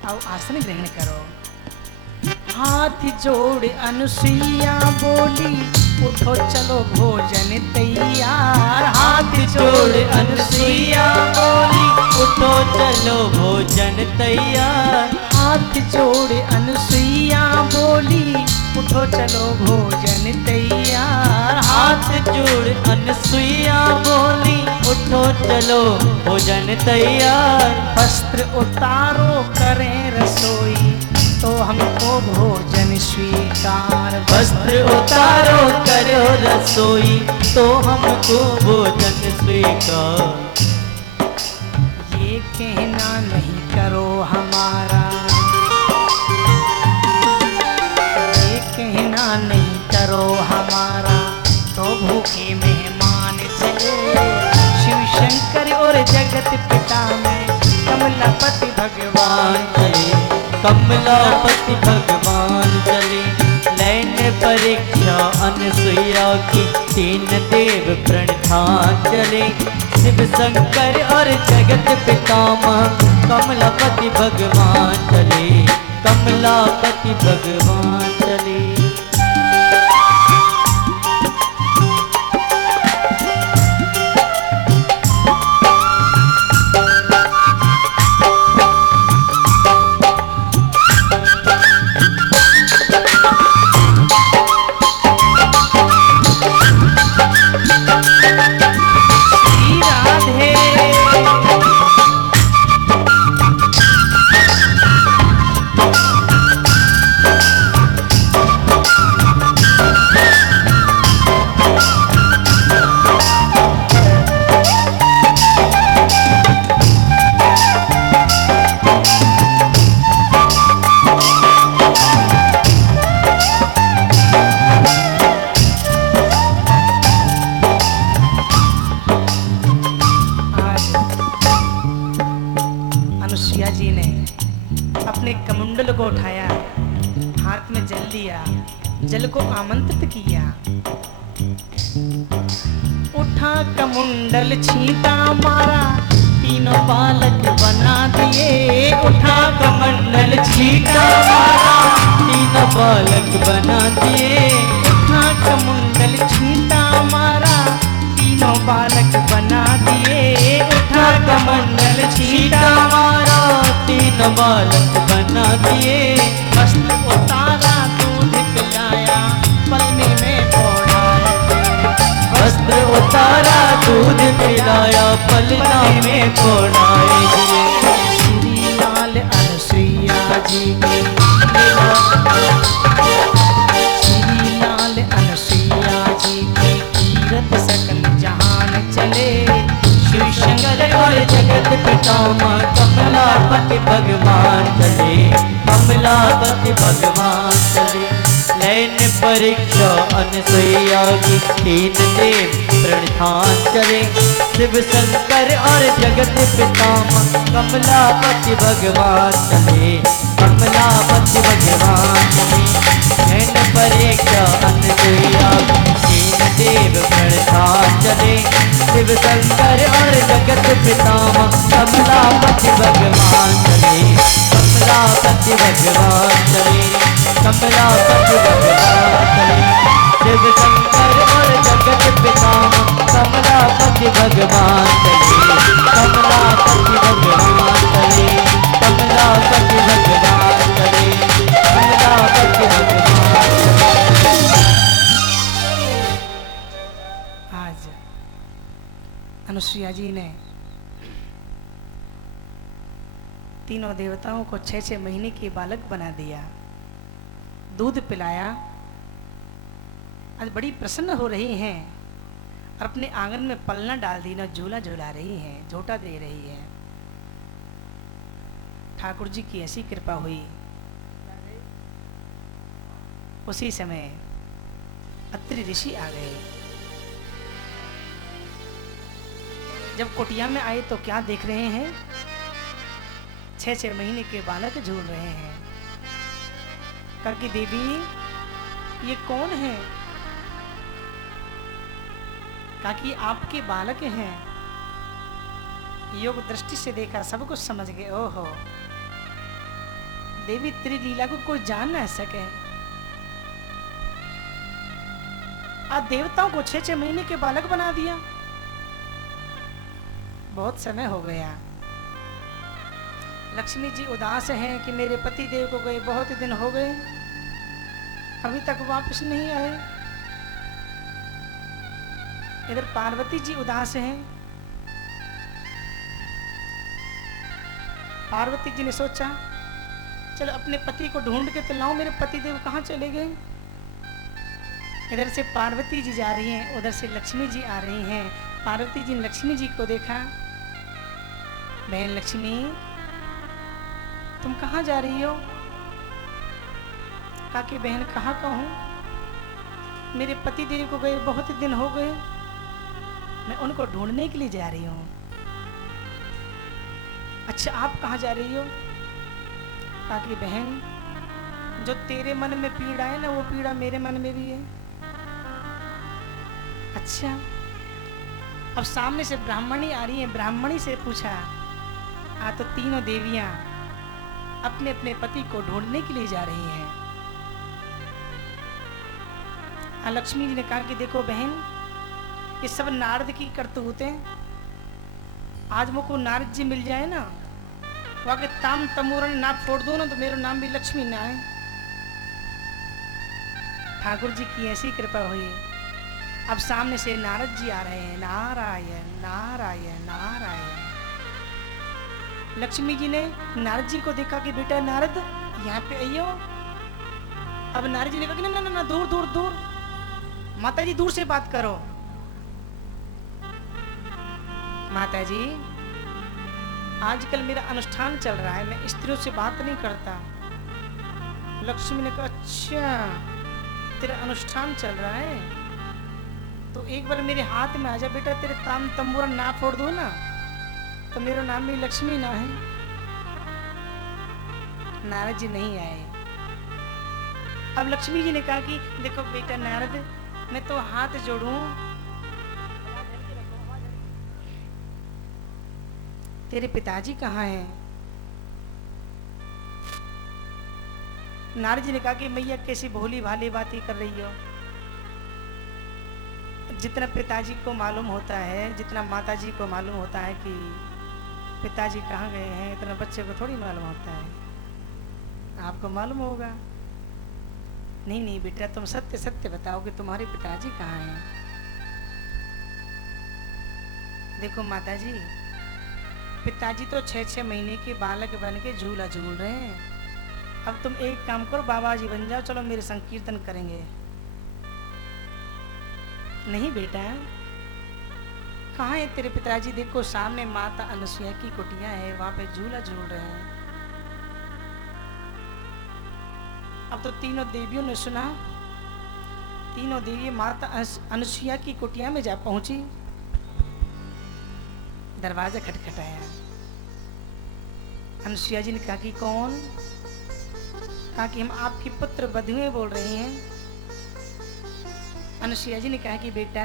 आओ आसन ग्रहण करो। हाथ जोड़ अनुसुईया बोली उठो चलो भोजन तैयार। हाथ जोड़ अनुसुईया बोली उठो चलो भोजन तैयार। हाथ जोड़ अनुसुईया बोली उठो चलो भोजन तैयार। हाथ जोड़ अनुसुईया बोली उठो चलो भोजन तैयार। वस्त्र उतारो करें रसोई तो हमको भोजन स्वीकार। वस्त्र उतारो करो रसोई तो हमको भोजन स्वीकार। ये कहना नहीं करो हमारा, ये कहना नहीं करो हमारा तो भूखे मेहमान चले। शिव शंकर और जगत पिता में कमलापति भगवान चले, कमलापति भगवान चले। लैन परीक्षा अनसुईया की, तीन देव प्रणठान चले। शिव शंकर और जगत पितामह कमलापति भगवान चले, कमलापति भगवान चले। श्री राधे अनुसुईया जी ने अपने कमंडल को उठाया, हाथ में जल लिया, जल को आमंत्रित किया। उठा कमुंडल छींटा मारा, तीनों बालक बना दिए, उठा कमंडल छीटा मारा। तीनों बालक बना दिए, उठा कमंडल छीटा मारा। तीनों बालक बना दिए, उठा कमंडल छीटा मारा। तीनों बालक बना दिए, वस्त्र उतारा दूध पिलाया, पलने में पौड़ाया। वस्त्र उतारा दूध पिलाया, पलना में पौड़ाए दिए। श्री लाल अनुसुईया जी की श्री लाल अनुसुईया जी की कीरत सकल जहान चले। शिव शंकर और जगत पितामह कमलापति भगवान चले, कमलापति भगवान चले। नैन परीक्षा अनसुईया की, तीन देव प्रणिधान चले। शिव शंकर और जगत पितामह कमलापति भगवान चले, कमलापति भगवान चले। नैन परीक्षा अनसुईया की, तीन देव प्रणिधान चले। शिव शंकर और जगत पितामह कमलापति भगवान चले, कमलापति भगवान चले, कमलापति भगवान चले। शिव शंकर और जगत पितामह कमलापति भगवान चले, कमलापति भगवान चले, कमलापति भगवान चले, कमलापति भगवान चले। आज अनुसुईया जी ने तीनों देवताओं को 6-6 महीने के बालक बना दिया, दूध पिलाया। आज बड़ी प्रसन्न हो रही हैं और अपने आंगन में पलना डाल दी, ना झूला झूला रही हैं, झोटा दे रही है। ठाकुर जी की ऐसी कृपा हुई। उसी समय अत्रि ऋषि आ गए। जब कुटिया में आए तो क्या देख रहे हैं? 6-6 महीने के बालक झूल रहे हैं। करके देवी ये कौन है? कहा कि आपके बालक हैं। योग दृष्टि से देखा, सब कुछ समझ गए। ओहो, देवी तेरी लीला को कोई जान ना सके। आज देवताओं को 6-6 महीने के बालक बना दिया। बहुत समय हो गया। लक्ष्मी जी उदास हैं कि मेरे पति देव को गए बहुत दिन हो गए, अभी तक वापस नहीं आए। इधर पार्वती जी उदास हैं। पार्वती जी ने सोचा चलो अपने पति को ढूंढ के तो लाऊं, मेरे पति देव कहाँ चले गए। इधर से पार्वती जी जा रही हैं, उधर से लक्ष्मी जी आ रही हैं। पार्वती जी ने लक्ष्मी जी को देखा। बहन लक्ष्मी, तुम कहाँ जा रही हो? कहा कि बहन कहाँ कहूँ, मेरे पति देव को गए बहुत दिन हो गए, मैं उनको ढूंढने के लिए जा रही हूँ। अच्छा आप कहाँ जा रही हो? कहा कि बहन जो तेरे मन में पीड़ा है ना, वो पीड़ा मेरे मन में भी है। अच्छा, अब सामने से ब्राह्मणी आ रही है। ब्राह्मणी से पूछा, तो तीनों देवियां अपने अपने पति को ढूंढने के लिए जा रही हैं। लक्ष्मी जी ने कहा कि देखो बहन, ये सब नारद की करतूतें। आज मुझको नारद जी मिल जाए ना, वहां के ताम तमूरन ना फोड़ दो ना, तो मेरा नाम भी लक्ष्मी ना है। ठाकुर जी की ऐसी कृपा हुई। अब सामने से नारद जी आ रहे हैं। नारायण नारायण नारायण। लक्ष्मी जी ने नारद जी को देखा कि बेटा नारद यहाँ पे आइयो। अब नारद जी ने कहा कि ना ना ना, दूर दूर दूर, माता जी दूर से बात करो। माता जी आजकल मेरा अनुष्ठान चल रहा है, मैं स्त्रियों से बात नहीं करता। लक्ष्मी ने कहा अच्छा तेरा अनुष्ठान चल रहा है, तो एक बार मेरे हाथ में आ जा बेटा, तेरे ताम तंबूरा ना फोड़ दो ना, तो मेरा नाम भी लक्ष्मी ना है। नारद जी नहीं आए। अब लक्ष्मी जी ने कहा कि देखो बेटा नारद, मैं तो हाथ जोड़ूं। तेरे पिताजी कहाँ हैं? नारद जी ने कहा कि मैया कैसी भोली भाली बातें कर रही हो। जितना पिताजी को मालूम होता है, जितना माताजी को मालूम होता है कि पिताजी कहाँ गए हैं, इतना बच्चे को थोड़ी मालूम होता है। आपको मालूम होगा। नहीं नहीं बेटा, तुम सत्य सत्य बताओ कि तुम्हारे पिताजी कहाँ हैं। देखो माताजी, पिताजी तो 6-6 महीने के बालक बन के झूला झूल रहे हैं। अब तुम एक काम करो, बाबा जी बन जाओ, चलो मेरे संकीर्तन करेंगे। नहीं बेटा, कहाँ है तेरे पिताजी? देखो सामने माता अनुसुईया की कुटिया है, वहां पे झूला झूल रहे हैं। अब तो तीनों देवियों ने सुना, तीनों देवी माता अनुसुईया की कुटिया में जा पहुंची। दरवाजा खटखटाया। अनुसुईया जी ने कहा कि कौन? कहा कि हम आपकी पुत्र बधुएं बोल रहे हैं। अनुसुईया जी ने कहा कि बेटा,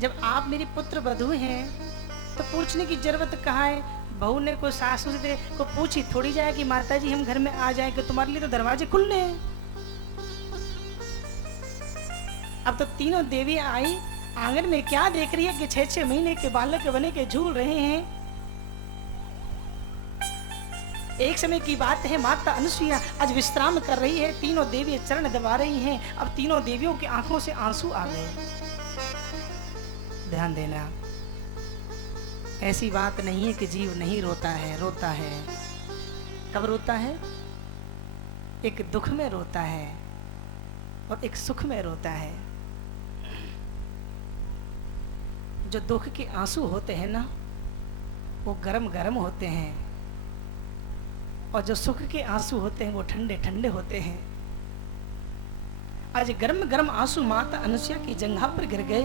जब आप मेरी पुत्र बधू हैं तो पूछने की जरूरत कहाँ है? बहू ने कोई सासू से को पूछी थोड़ी जाए कि माता जी हम घर में आ जाए, कि तुम्हारे लिए तो दरवाजे खुले हैं। अब तो तीनों देवी आई, आंगन में क्या देख रही है कि 6-6 महीने के बालक बने के झूल रहे हैं। एक समय की बात है, माता अनुसुईया आज विश्राम कर रही है, तीनों देवी चरण दबा रही हैं। अब तीनों देवियों की आंखों से आंसू आ गए। ध्यान देना, ऐसी बात नहीं है कि जीव नहीं रोता है, रोता है। कब रोता है? एक दुख में रोता है और एक सुख में रोता है। जो दुख के आंसू होते हैं ना, वो गरम गरम होते हैं, और जो सुख के आंसू होते हैं वो ठंडे ठंडे होते हैं। आज गरम गरम आंसू माता अनुसुईया की जंघा पर गिर गए।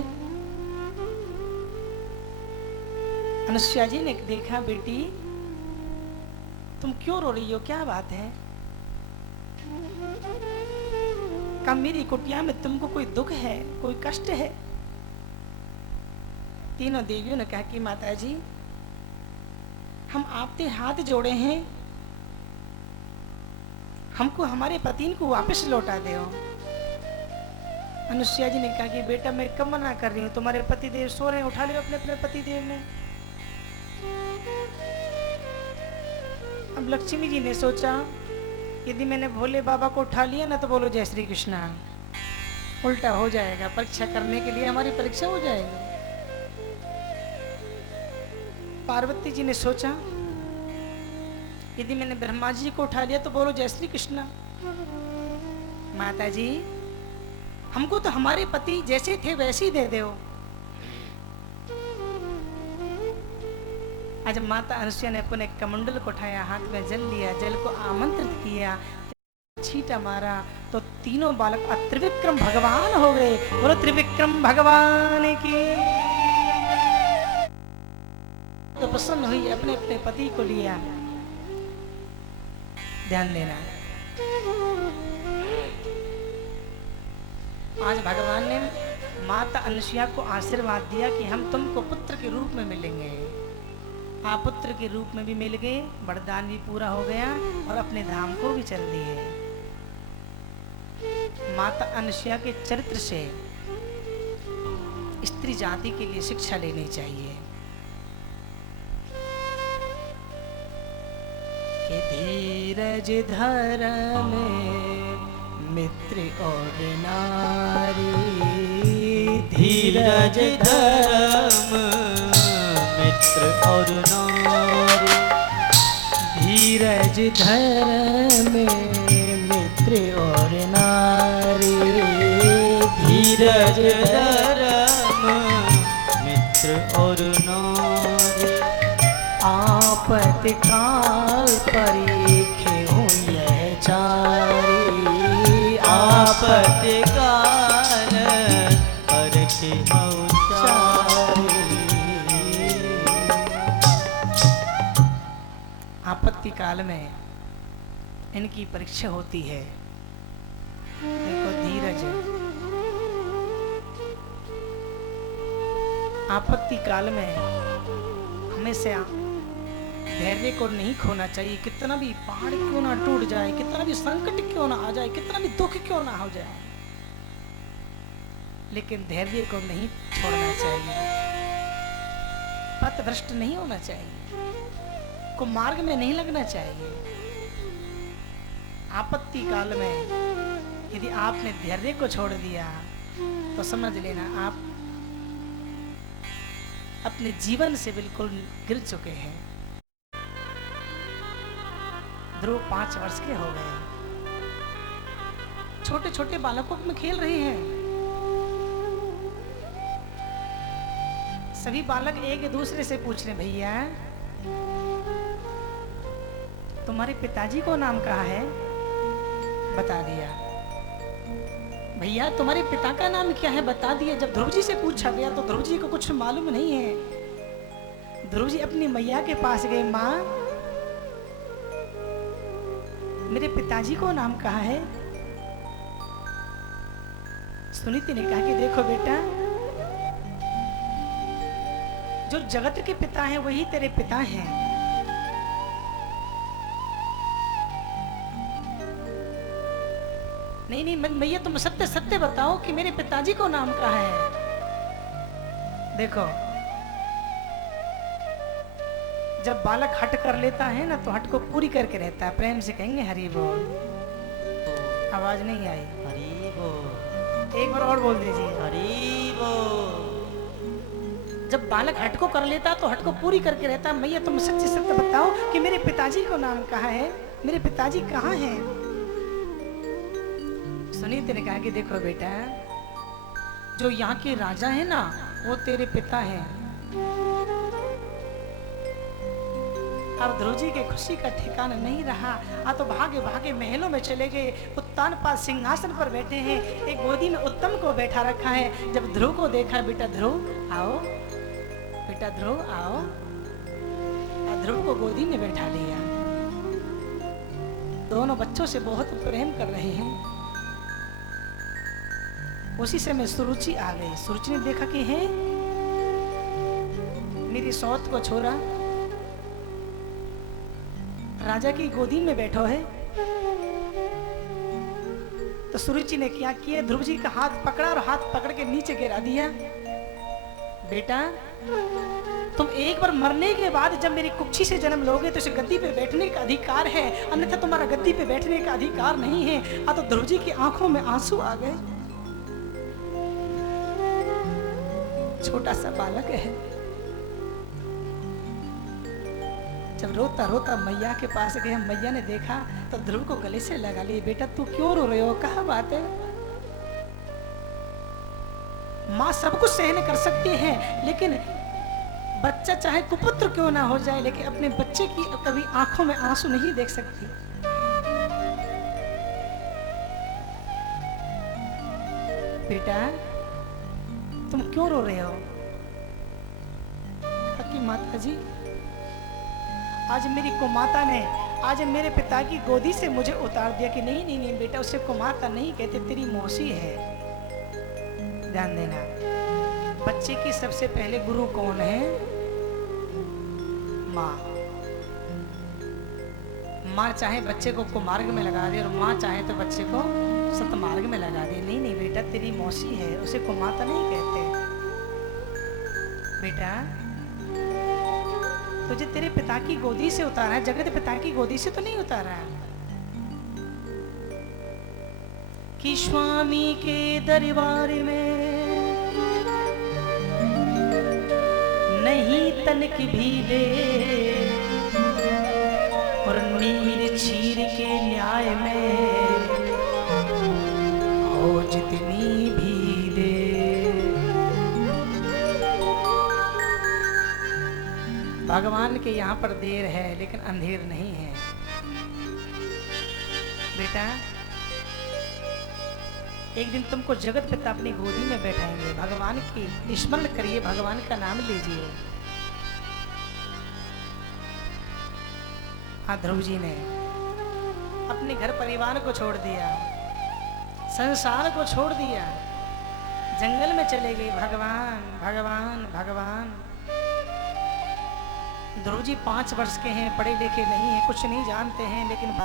अनुसुईया जी ने देखा, बेटी तुम क्यों रो रही हो, क्या बात है? क्या मेरी कुटिया में तुमको कोई दुख है, कोई कष्ट है? तीनों देवियों ने कहा कि माता जी, हम आपसे हाथ जोड़े हैं, हमको हमारे पति को वापस लौटा दो। अनुसुईया जी ने कहा कि बेटा मैं कब मना कर रही हूँ, तुम्हारे पति देव सो रहे हैं, उठा ले अपने अपने पति देव ने। अब लक्ष्मी जी ने सोचा, यदि मैंने भोले बाबा को उठा लिया ना तो बोलो जय श्री कृष्णा, उल्टा हो जाएगा, परीक्षा करने के लिए हमारी परीक्षा हो जाएगी। पार्वती जी ने सोचा, यदि मैंने ब्रह्मा जी को उठा लिया तो बोलो जय श्री कृष्णा। माता जी, हमको तो हमारे पति जैसे थे वैसे ही दे दो। आज माता अनुसुईया ने अपने कमंडल को उठाया, हाथ में जल लिया, जल को आमंत्रित किया, छींटा मारा तो तीनों बालक त्रिविक्रम भगवान हो गए। बोलो त्रिविक्रम भगवान की। तो प्रसन्न हुई, अपने अपने पति को लिया। ध्यान देना, आज भगवान ने माता अनुसुईया को आशीर्वाद दिया कि हम तुमको पुत्र के रूप में मिलेंगे। आप पुत्र के रूप में भी मिल गए, वरदान भी पूरा हो गया और अपने धाम को भी चल दिए। माता अनुसुईया के चरित्र से स्त्री जाति के लिए शिक्षा लेनी चाहिए कि धीरज धर्म मित्र और नारी, धीरज धर्म मित्र और नारी, धीरज धर्म मित्र और नारी, धीरज धर्म मित्र और नारी, आपत्ति काल परीखे हो यह चारी, आपत्ति काल परखे हो चारी। आपत्ति काल में इनकी परीक्षा होती है। देखो धीरज, आपत्ति काल में हमेशा धैर्य को नहीं खोना चाहिए, कितना भी पहाड़ क्यों ना टूट जाए, कितना भी संकट क्यों ना आ जाए, कितना भी दुख क्यों ना हो जाए, लेकिन धैर्य को नहीं छोड़ना चाहिए। पथभ्रष्ट नहीं होना चाहिए, को मार्ग में नहीं लगना चाहिए। आपत्ति काल में यदि आपने धैर्य को छोड़ दिया तो समझ लेना आप अपने जीवन से बिल्कुल गिर चुके हैं। ध्रुव 5 वर्ष के हो गए, छोटे छोटे बालकों में खेल रहे हैं। सभी बालक एक दूसरे से पूछ रहे, भैया तुम्हारे पिताजी को नाम कहा है? बता दिया। भैया तुम्हारे पिता का नाम क्या है? बता दिया। जब ध्रुव जी से पूछा गया तो ध्रुव जी को कुछ मालूम नहीं है। ध्रुव जी अपनी मैया के पास गए, माँ मेरे पिताजी को नाम कहा है? सुनीति ने कहा कि देखो बेटा, जो जगत के पिता हैं वही तेरे पिता हैं। नहीं नहीं भैया तुम सत्य सत्य बताओ कि मेरे पिताजी को नाम कहा है। देखो जब बालक हट कर लेता है ना तो हट को पूरी करके रहता है। प्रेम से कहेंगे हरि बोल। आवाज नहीं आई। हरि बोल। एक बार और बोल दीजिए हरि बोल। जब बालक हट को कर लेता तो हट को पूरी करके रहता है। भैया तुम सच्चे सत्य बताओ कि मेरे पिताजी को नाम कहा है, मेरे पिताजी कहाँ हैं? सुनीति ने कहा कि देखो बेटा, जो यहाँ के राजा है ना वो तेरे पिता हैं। अब ध्रुव जी के खुशी का ठिकाना नहीं रहा। तो भागे भागे महलों में चले गए। उत्तान पास सिंहासन पर बैठे हैं, एक गोदी में उत्तम को बैठा रखा है। जब ध्रुव को देखा, बेटा ध्रुव आओ, बेटा ध्रुव आओ, ध्रुव को गोदी में बैठा लिया। दोनों बच्चों से बहुत प्रेम कर रहे हैं। उसी समय सुरुचि आ गई। सुरुचि ने देखा कि है मेरी सौत को छोरा राजा की गोदी में बैठो है। तो सुरुचि ने क्या किया, ध्रुव जी का हाथ पकड़ा और हाथ पकड़ के नीचे गिरा दिया। बेटा तुम एक बार मरने के बाद जब मेरी कुक्षी से जन्म लोगे तो इस गद्दी पे बैठने का अधिकार है, अन्यथा तुम्हारा गद्दी पे बैठने का अधिकार नहीं है। तो ध्रुव जी की आंखों में आंसू आ गए। छोटा सा बालक है। जब रोता रोता मैया के पास गए, मैया ने देखा तो ध्रुव को गले से लगा लिए। बेटा तू क्यों रो रहे हो, क्या बात है? माँ सब कुछ सहन कर सकती है, लेकिन बच्चा चाहे कुपुत्र क्यों ना हो जाए, लेकिन अपने बच्चे की कभी आंखों में आंसू नहीं देख सकती। बेटा तुम क्यों रो रहे हो? कि माता जी आज मेरी कुमाता ने आज मेरे पिता की गोदी से मुझे उतार दिया। कि नहीं नहीं नहीं बेटा, उसे कुमाता नहीं कहते, तेरी मौसी है। ध्यान देना, बच्चे की सबसे पहले गुरु कौन है? माँ। माँ चाहे बच्चे को कुमार्ग में लगा दे और माँ चाहे तो बच्चे को सतमार्ग में लगा दे। नहीं नहीं बेटा, तेरी मौसी है, उसे कुमाता नहीं कहते। बेटा तुझे तेरे पिता की गोदी से उतारा है, जगत पिता की गोदी से तो नहीं उतारा है। कि स्वामी के दरबार में नहीं तनक भी दे और नीर चीर के न्याय में हो जितनी भी दे। भगवान के यहाँ पर देर है लेकिन अंधेर नहीं है। बेटा एक दिन तुमको जगत पिता अपनी गोदी में बैठाएंगे। भगवान की स्मरण करिए, भगवान का नाम लीजिए। हाँ, ध्रुव जी ने अपने घर परिवार को छोड़ दिया, संसार को छोड़ दिया, जंगल में चले गए। भगवान भगवान भगवान। ध्रुव जी 5 वर्ष के हैं, पढ़े लिखे नहीं हैं, कुछ नहीं जानते हैं, लेकिन